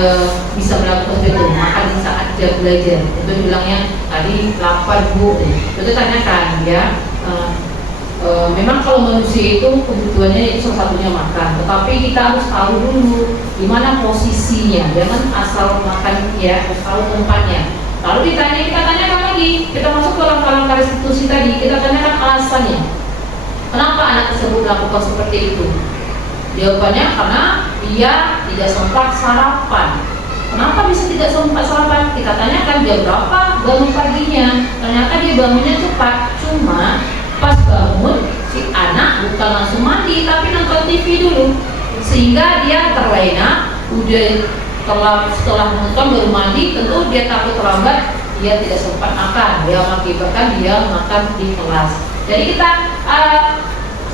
bisa melakukan seperti itu? Makan saat dia belajar. Itu bilangnya tadi lapar Bu. Itu tanyakan ya. Memang kalau manusia itu kebutuhannya itu salah satunya makan, tetapi kita harus tahu dulu di mana posisinya, jangan asal makan ya, harus tahu tempatnya. Lalu kita tanyakan lagi, kita masuk ke langkah-langkah restitusi tadi, kita tanyakan alasannya. Kenapa anak tersebut melakukan seperti itu? Jawabannya karena dia tidak sempat sarapan. Kenapa bisa tidak sempat sarapan? Kita tanyakan jam berapa bangun paginya. Ternyata dia bangunnya cepat, cuma pas bangun si anak bukan langsung mandi tapi nonton TV dulu, sehingga dia terlena. Setelah menonton baru mandi, tentu dia takut terlambat, dia tidak sempat makan, dia mengakibatkan dia makan di kelas. Jadi kita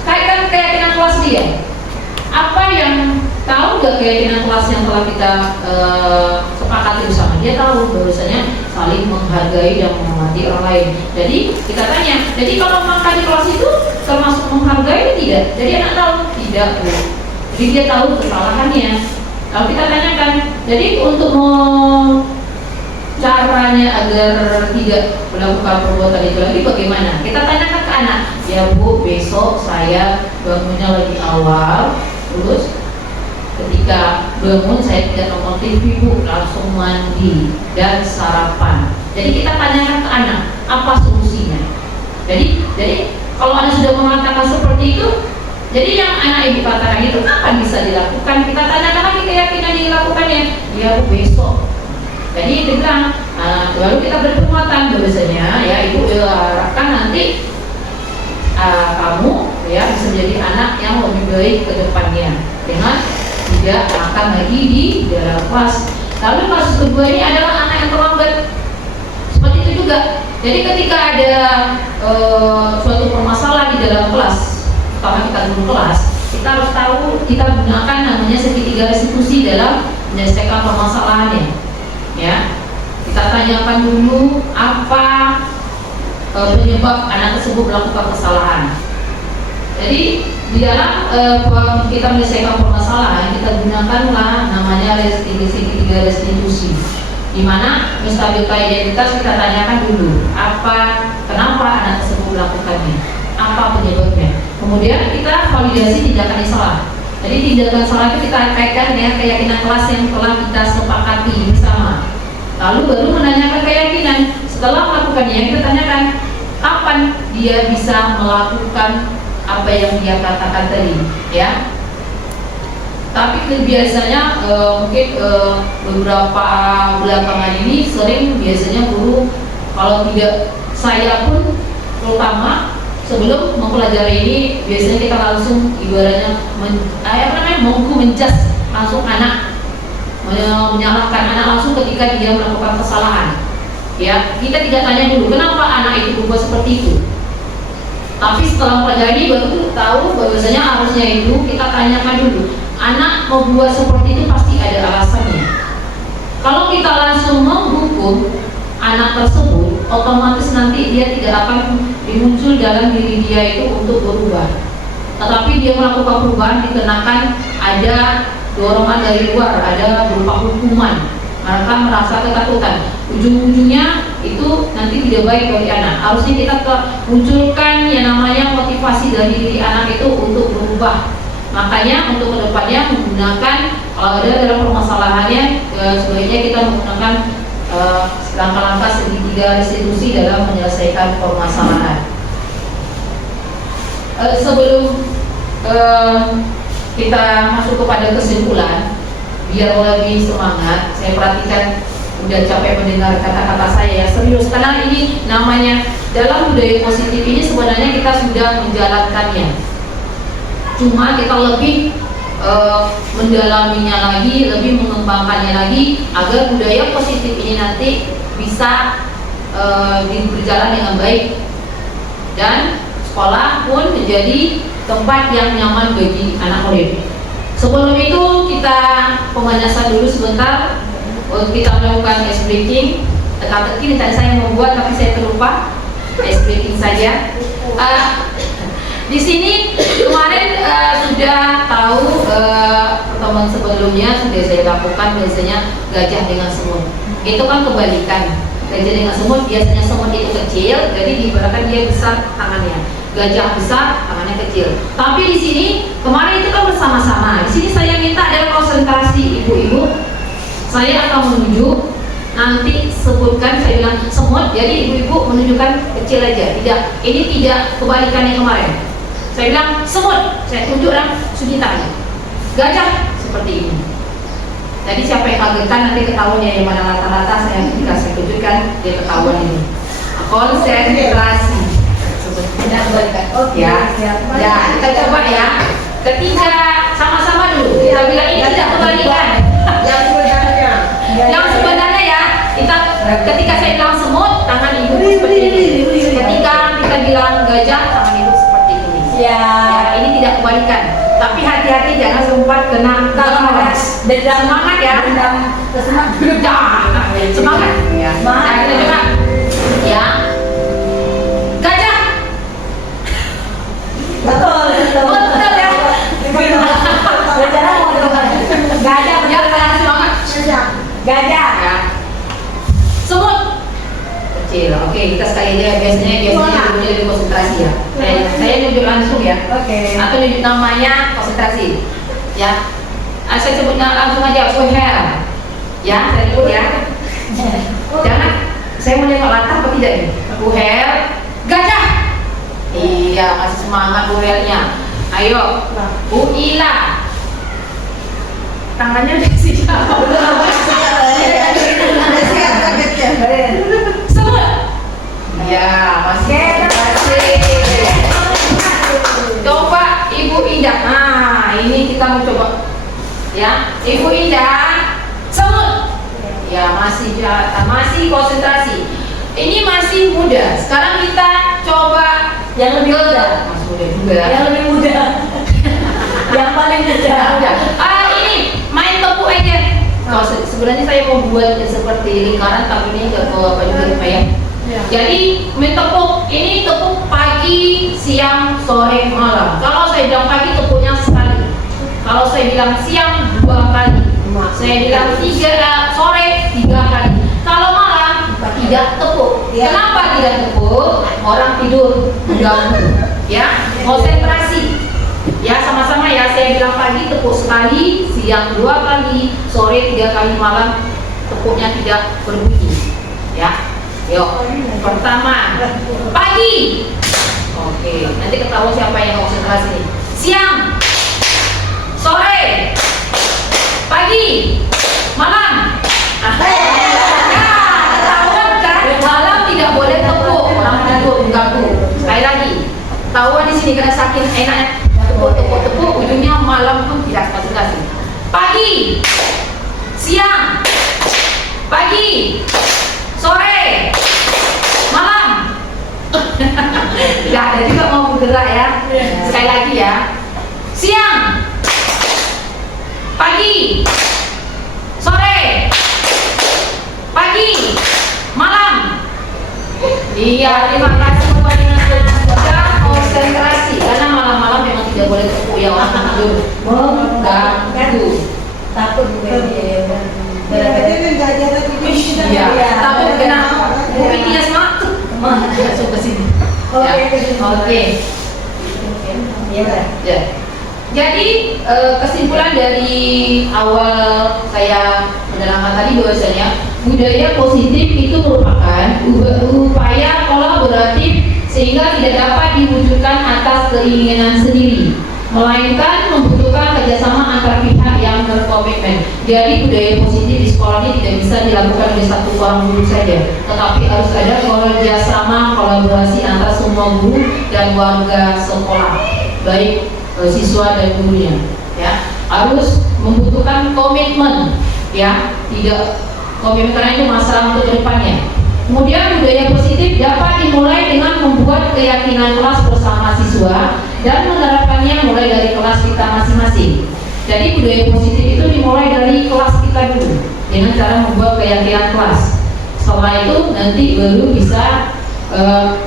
kaitkan keyakinan kelas dia. Apa yang tahu gak keyakinan kelas yang telah kita sepakati bersama? Dia tahu bahwasanya saling menghargai dan menghormati orang lain. Jadi kita tanya, jadi kalau makan di kelas itu termasuk menghargai tidak? Jadi anak tahu tidak, Bu. Jadi dia tahu kesalahannya. Kalau kita tanyakan, jadi untuk caranya agar tidak melakukan perbuatan itu lagi bagaimana? Kita tanyakan ke anak, ya Bu, besok saya bangunnya lebih awal, terus ketika bangun saya tidak nonton TV Bu, langsung mandi dan sarapan. Jadi kita tanyakan ke anak, apa solusinya? Jadi kalau anak sudah mengatakan seperti itu, jadi yang anak ibu katakan itu kapan bisa dilakukan? Kita tanyakan lagi keyakinan yang dilakukannya. Ya Bu, besok. Jadi dia bilang, lalu kita berpenguatan bahwasanya ya Ibu harapkan nanti kamu ya bisa menjadi anak yang lebih baik ke depannya dengan tidak makan lagi di dalam kelas. Lalu kasus kedua ini adalah anak yang terlambat. Seperti itu juga juga. Jadi ketika ada suatu permasalahan di dalam kelas, pertama kita dulu kelas, kita harus tahu kita gunakan namanya segitiga restitusi dalam menyelesaikan permasalahannya. Ya, kita tanyakan dulu apa penyebab anak tersebut melakukan kesalahan. Jadi di dalam kita menyelesaikan permasalahan, kita gunakanlah namanya segitiga restitusi, di mana menstabilkan identitas kita tanyakan dulu kenapa anak tersebut melakukannya, apa penyebabnya. Kemudian kita validasi tindakan yang salah. Jadi tindakan salah itu kita kaitkan dengan keyakinan kelas yang telah kita sepakati bersama. Lalu baru menanyakan keyakinan. Setelah melakukannya, kita tanyakan kapan dia bisa melakukan apa yang dia katakan tadi, ya. Tapi biasanya mungkin beberapa belakangan ini sering biasanya guru, kalau tidak saya pun terutama sebelum mempelajari ini, biasanya kita langsung ibaratnya menjas langsung anak, menyalahkan anak langsung ketika dia melakukan kesalahan. Ya, kita tidak tanya dulu kenapa anak itu berbuat seperti itu. Tapi setelah mempelajari baru tahu bahwasanya harusnya itu kita tanyakan dulu, anak membuat seperti itu pasti ada alasannya. Kalau kita langsung menghukum anak tersebut, otomatis nanti dia tidak akan dimuncul dalam diri dia itu untuk berubah. Tetapi dia melakukan perubahan dikenakan ada dorongan dari luar, ada berupa hukuman. Mereka merasa ketakutan. Ujung-ujungnya itu nanti tidak baik bagi anak. Harusnya kita munculkan yang namanya motivasi dari diri anak itu untuk berubah. Makanya untuk kedepannya menggunakan, kalau ada dalam permasalahannya, sebaiknya kita menggunakan langkah-langkah segitiga restitusi dalam menyelesaikan permasalahan. Sebelum kita masuk kepada kesimpulan, biar lebih semangat, saya perhatikan udah capek mendengar kata-kata saya ya, serius, karena ini namanya dalam budaya positif ini sebenarnya kita sudah menjalankannya, cuma kita lebih mendalaminya lagi, lebih mengembangkannya lagi agar budaya positif ini nanti bisa berjalan dengan baik dan sekolah pun menjadi tempat yang nyaman bagi anak murid. Sebelum itu kita pemanasan dulu sebentar. Kita melakukan ice breaking. Teka-teki tadi saya membuat tapi saya terlupa. Ice breaking saja. Di sini kemarin sudah tahu pertemuan sebelumnya sudah saya lakukan biasanya gajah dengan semut. Itu kan kebalikan. Gajah dengan semut, biasanya semut itu kecil, jadi diibaratkan dia besar tangannya. Gajah besar, tangannya kecil. Tapi di sini kemarin itu kan bersama-sama. Di sini saya minta ada konsentrasi ibu-ibu. Saya akan menunjuk, nanti sebutkan, saya bilang semut, jadi ibu-ibu menunjukkan kecil aja. Tidak, ini tidak kebalikan yang kemarin. Saya bilang semut, saya tunjukkan Sugita. Gajah seperti ini. Jadi siapa yang kagetkan nanti ketahuannya yang mana rata-rata saya tunjukkan dia ketahuan ini. Konsentrasi. Ya, ya, kita coba ya. Ketika sama-sama dulu kita bilang ini tidak kebalikan. Yang sebenarnya ya, kita ketika saya bilang semut, tangan ibu seperti ini. Ketika kita bilang gajah, tangan ibu seperti ini. Ya, ini tidak kebalikan. Tapi hati-hati jangan sempat kena semangat ya. Semangat. Ya. Nah, kita coba. Ya. Gajah. Betul ya. Gajah ya, semangat. Gajah ya. Semut kecil. Oke, kita sekali aja biasanya ibunya lebih konsentrasi ya. Saya nunjuk langsung ya. Oke. Atau nunjuk namanya konsentrasi. Ya. Saya sebutnya langsung aja Fuher. Ya, saya sebut ya. Jangan saya mau nengok latar apa tidak nih? Fuher. Gajah. Iya, masih semangat Fuhernya. Ayo. Uila. Tangannya udah siap. Semut. Ya, masih konsentrasi. Coba Ibu Indah. Nah, ini kita mau coba. Ya, Ibu Indah. Semut. Ya, masih konsentrasi. Ini masih masih muda. Sekarang kita coba Yang lebih muda. Masih muda juga. Yang lebih muda. Yang paling muda. Ini main tepuk aja. Kalau sebenarnya saya mau buat seperti lingkaran, tapi ini nggak bawa apa juga Pak ya. Jadi main tepuk ini tepuk pagi, siang, sore, malam. Kalau saya bilang pagi tepuknya sekali. Kalau saya bilang siang 2 kali. Saya bilang sore 3 kali. Kalau malam tidak tepuk. Kenapa tidak tepuk? Orang tidur mengganggu. Ya, konsentrasi. Ya sama-sama ya, saya bilang pagi tepuk sekali, siang 2 kali, sore 3 kali, malam tepuknya tidak berbunyi. Ya, yuk. Pertama, pagi. Oke, nanti ketahuan siapa yang konsentrasi nih. Siang, sore, pagi, malam. Ya, ketahuan kan? Malam tidak boleh tepuk, orang tidur mengganggu. Sekali lagi, ketahuan di sini karena saking enaknya. Tepuk-tepuk ujungnya malam pun tidak konsentrasi. Pagi, siang, pagi, sore, malam. Tidak ada juga mau bergerak ya. Sekali lagi ya. Siang, pagi, sore, pagi, malam. Iya, terima kasih buat konsentrasi karena malam-malam memang tidak boleh tepuk ya, orang tidur mengganggu. Takut juga dia. Iya, takut kena buktinya semangat. Masuk ke sini. Oke. Ya. Jadi kesimpulan dari awal saya menerangkan tadi bahwasanya budaya positif itu merupakan upaya kolaboratif sehingga tidak dapat diwujudkan atas keinginan sendiri, melainkan membutuhkan kerjasama antar pihak yang berkomitmen. Jadi budaya positif di sekolah ini tidak bisa dilakukan oleh satu orang guru saja, tetapi harus ada kerjasama kolaborasi antara semua guru dan warga sekolah, baik siswa dan gurunya. Ya, harus membutuhkan komitmen. Ya, tidak komitmen karena itu masalah untuk kedepannya. Kemudian budaya positif dapat dimulai dengan membuat keyakinan kelas bersama siswa dan menerapkannya mulai dari kelas kita masing-masing. Jadi budaya positif itu dimulai dari kelas kita dulu dengan cara membuat keyakinan kelas. Setelah itu nanti baru bisa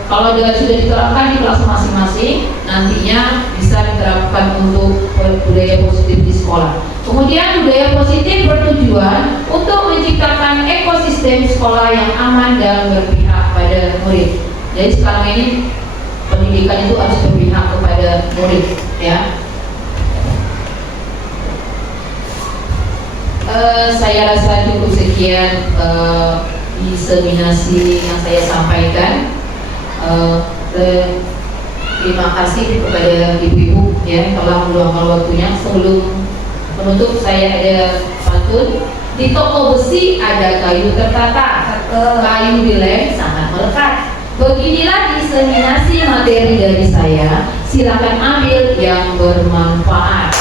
kalau sudah diterapkan di kelas masing-masing, nantinya bisa diterapkan untuk budaya positif di sekolah. Kemudian budaya positif bertujuan untuk menciptakan ekosistem sekolah yang aman dan berpihak pada murid. Jadi sekarang ini pendidikan itu harus berpihak kepada murid, ya. Saya rasa cukup sekian diseminasi yang saya sampaikan. Terima kasih kepada ibu-ibu ya telah meluangkan waktunya. Sebelum penutup saya ada pantun. Di toko besi ada kayu tertata, kayu dilem sangat melekat. Beginilah diseminasi materi dari saya. Silakan ambil yang bermanfaat.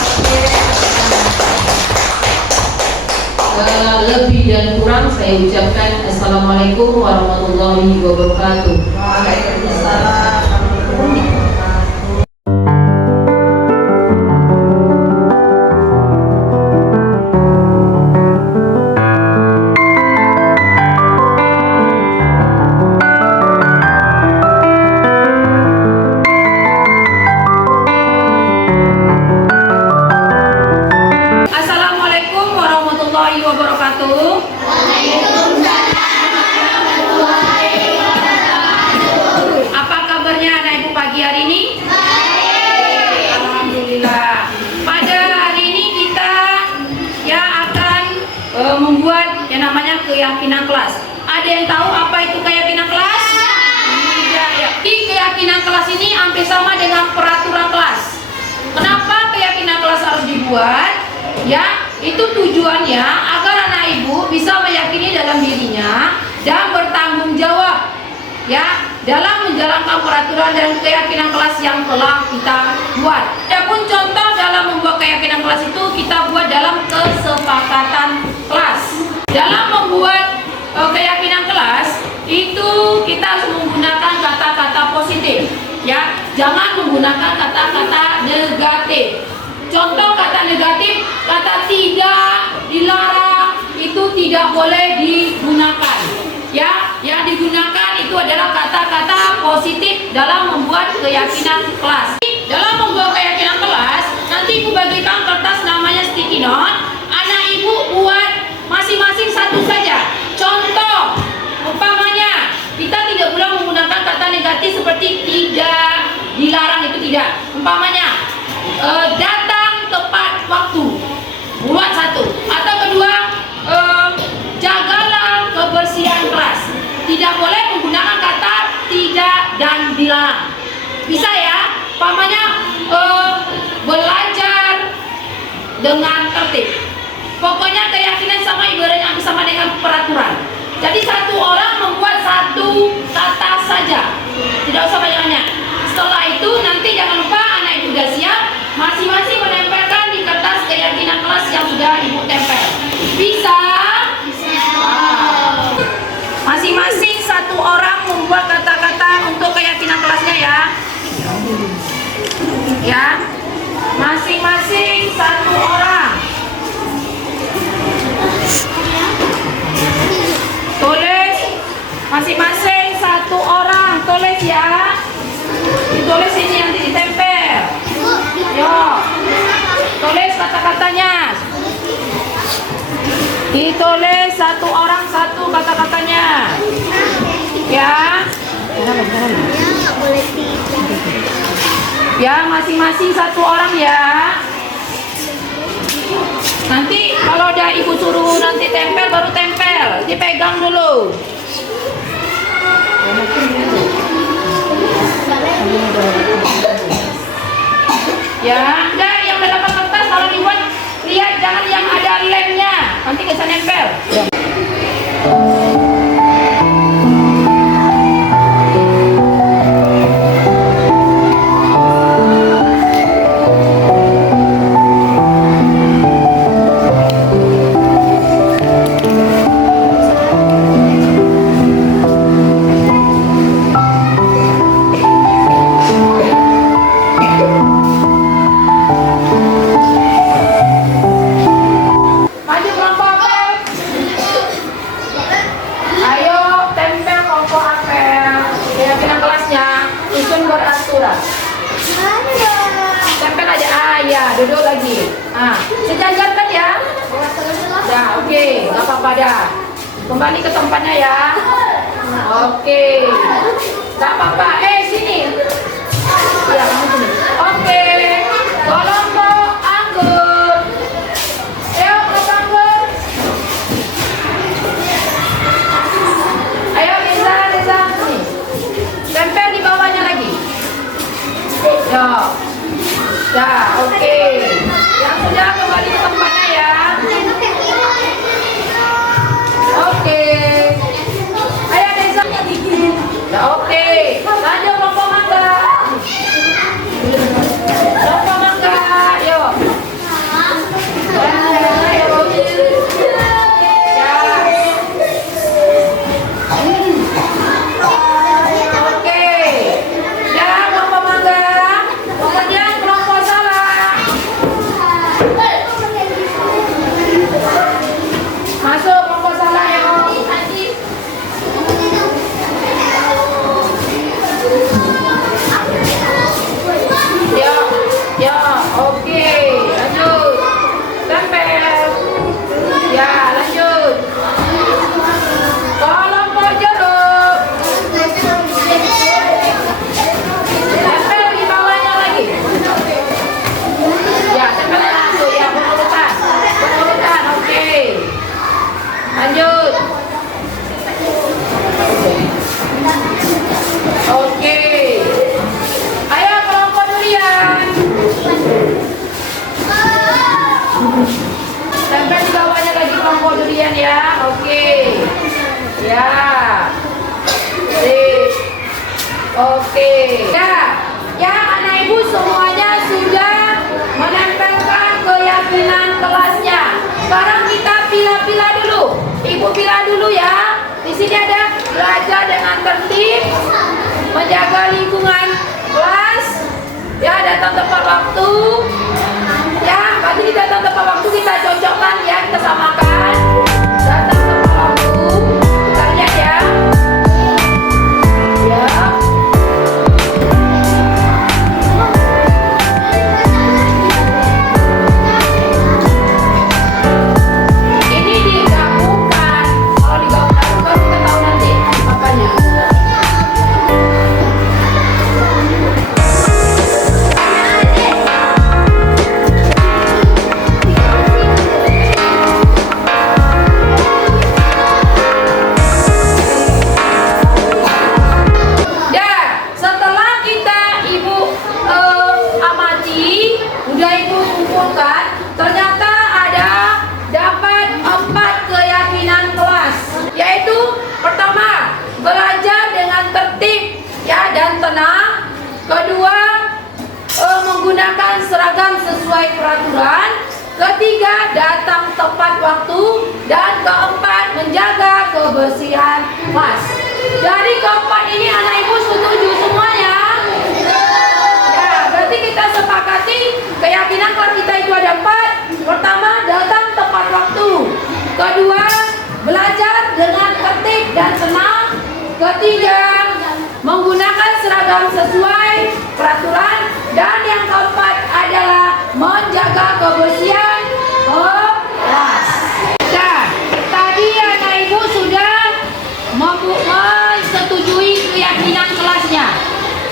Lebih dan kurang saya ucapkan assalamualaikum warahmatullahi wabarakatuh. Waalaikumsalam. Assalamualaikum warahmatullahi wabarakatuh. Apa kabarnya anak ibu pagi hari ini? Alhamdulillah. Pada hari ini kita ya akan membuat yang namanya keyakinan kelas. Ada yang tahu apa itu keyakinan kelas? Tidak ya. Di keyakinan kelas ini hampir sama dengan peraturan kelas. Kenapa keyakinan kelas harus dibuat? Ya, itu tujuannya agar anak ibu bisa meyakini dalam dirinya dan bertanggung jawab ya dalam menjalankan peraturan dan keyakinan kelas yang telah kita buat. Adapun contoh dalam membuat keyakinan kelas itu kita buat dalam kesepakatan kelas. Dalam membuat keyakinan kelas itu kita harus menggunakan kata-kata positif, ya. Jangan menggunakan kata-kata negatif. Contoh kata negatif, kata tidak, dilarang, itu tidak boleh digunakan. Ya, yang digunakan itu adalah kata-kata positif dalam membuat keyakinan kelas. Dalam membuat keyakinan kelas, nanti ibu bagikan kertas namanya sticky note. Anak ibu buat masing-masing satu saja. Contoh, umpamanya kita tidak boleh menggunakan kata negatif seperti tidak, dilarang, itu tidak. Umpamanya datang tepat waktu, buat satu. Atau kedua, jagalah kebersihan kelas. Tidak boleh menggunakan kata tidak dan dilarang. Bisa ya? Umpamanya belajar dengan tertib. Pokoknya keyakinan sama ibaratnya sama dengan peraturan. Jadi satu orang membuat satu kata saja, tidak usah banyak-banyak. Setelah itu nanti jangan lupa anak ibu sudah siap, masing-masing menempelkan di kertas keyakinan kelas yang sudah ibu tempel. Bisa? Masing-masing satu orang membuat kata-kata untuk keyakinan kelasnya ya. Ya, masing-masing satu orang. Tulis, masing-masing satu orang, tulis ya. Ditulis ini nanti ditempel. Yo, tulis kata-katanya. Ditulis satu orang satu kata-katanya. Ya. Ya, masing-masing satu orang ya. Nanti kalau udah ibu suruh nanti tempel, baru tempel. Dipegang dulu. Ya, enggak yang udah dapat kertas kalau dibuat, lihat jangan yang ada lemnya. Nanti bisa nempel. Tempel aja, ya, duduk lagi. Sejajar kan ya? Dah, oke, nggak apa-apa dah. Kembali ke tempatnya ya. Oke, nggak apa-apa. Sini. Ya, kamu sini. Oke, kelompok anggur. Ayo, kelompok anggur. Ayo, Liza, sini. Tempel di bawahnya lagi. Ya, oke. Yang sudah kembali ke tempatnya ya. Oke. Ayo Desa. Ya, oke. Lanjut kelompok mangga. Kelompok mangga, yuk. Oke. Ya, anak ibu semuanya sudah menempelkan keyakinan kelasnya. Sekarang kita pilah-pilah dulu. Ibu pilah dulu ya. Di sini ada belajar belajar dengan tertib, menjaga lingkungan kelas, ya, datang tepat waktu, ya. Berarti kita datang tepat waktu, kita cocokkan, ya, kita samakan. Datang tepat waktu, kita lihat, ya. Ya. Ini digabungkan. Kalau digabungkan baru kita tahu nanti apanya. Ya, setelah kita Ibu amati, udah Ibu kumpulkan, ternyata ada dapat 4 keyakinan kelas, yaitu pertama, belajar dengan tertib, ya, dan tenang. Kedua, menggunakan seragam sesuai peraturan. Ketiga, datang tepat waktu. Dan keempat, menjaga kebersihan kelas. Dari keempat ini anak ibu setuju semuanya? Ya, berarti kita sepakati keyakinan kelas kita itu ada 4. Pertama, datang tepat waktu. Kedua, belajar dengan tertib dan tenang. Ketiga, menggunakan seragam sesuai peraturan. Dan yang keempat adalah menjaga kebersihan kelas. Nah, tadi anak ibu sudah menyetujui keyakinan kelasnya,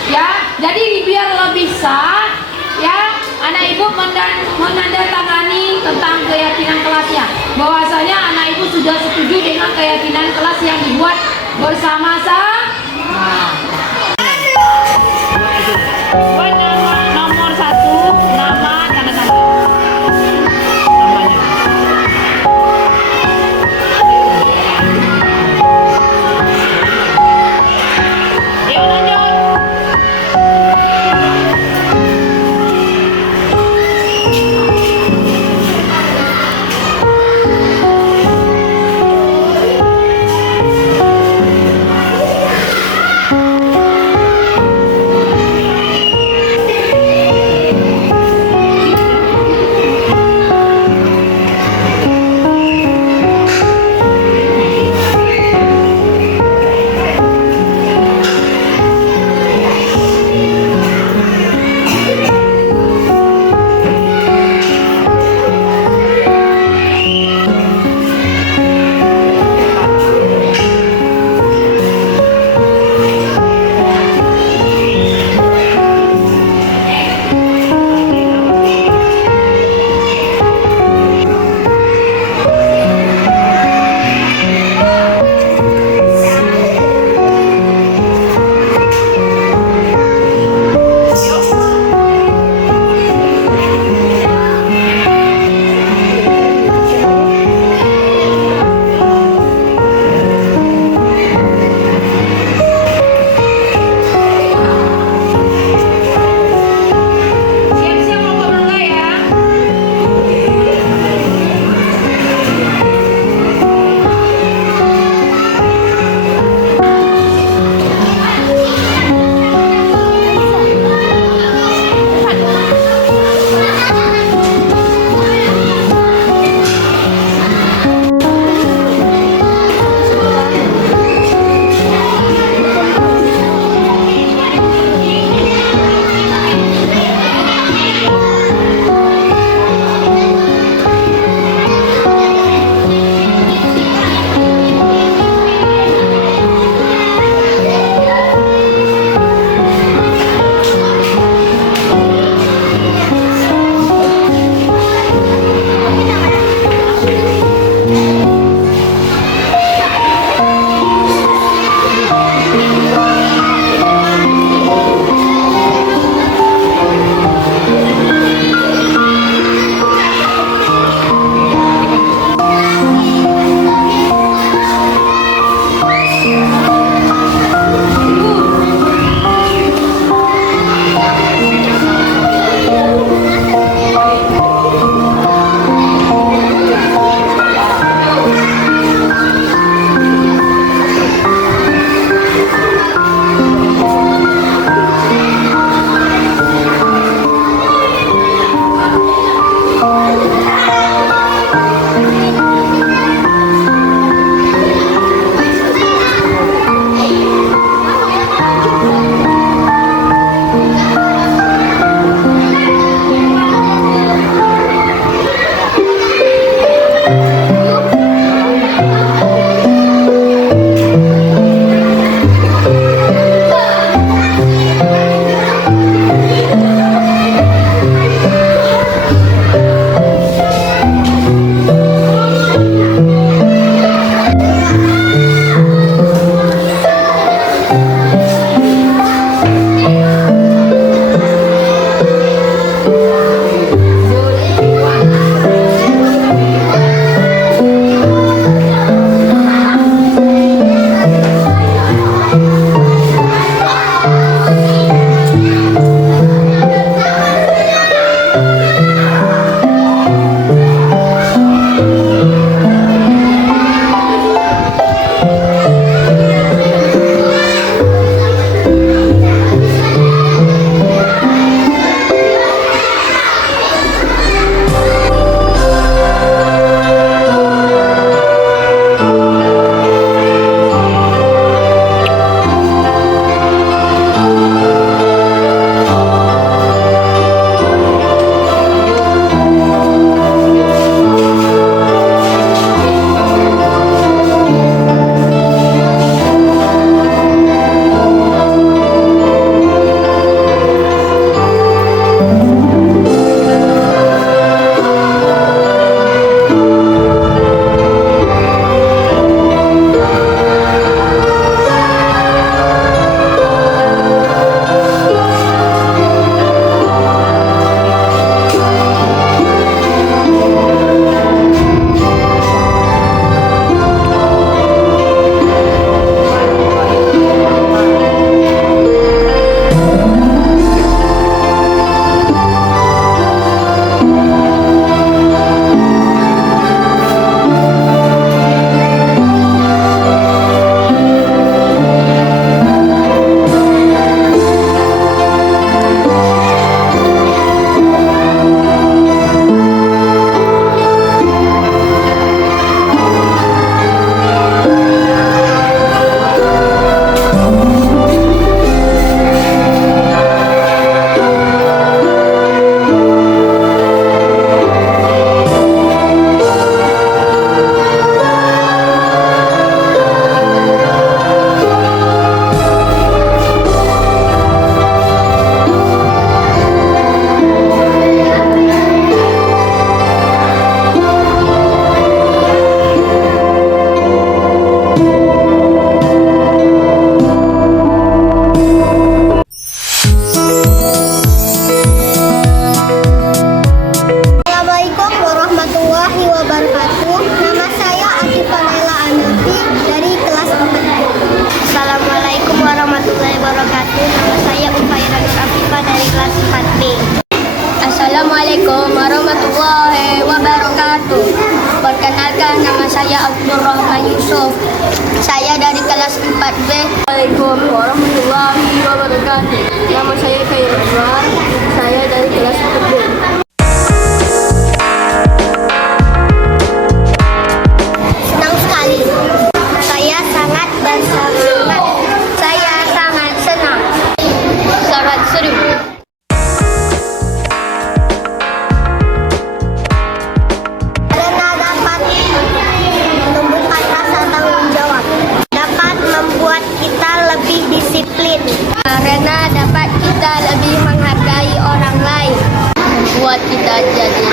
ya. Jadi biar lebih sah, ya, anak ibu menandatangani tentang keyakinan kelasnya, bahwasanya anak ibu sudah setuju dengan keyakinan kelas yang dibuat bersama-sama. Buat nomor 1, nama tanda tangan. Namanya. Yuk lanjut. warahmatullahi wabarakatuh. Nama saya Ufairah Afifah dari kelas 4B. Assalamualaikum warahmatullahi wabarakatuh. Perkenalkan, nama saya Abdul Rahman Yusuf. Saya dari kelas 4B. Assalamualaikum warahmatullahi wabarakatuh. Nama saya Khairul Anwar. Saya dari kelas 4B. Senang sekali. Saya sangat bersemangat. Saya sangat senang. Selamat seru. Karena dapat menumbuhkan rasa tanggung jawab, dapat membuat kita lebih disiplin. Karena dapat kita lebih menghargai orang lain, membuat kita jadi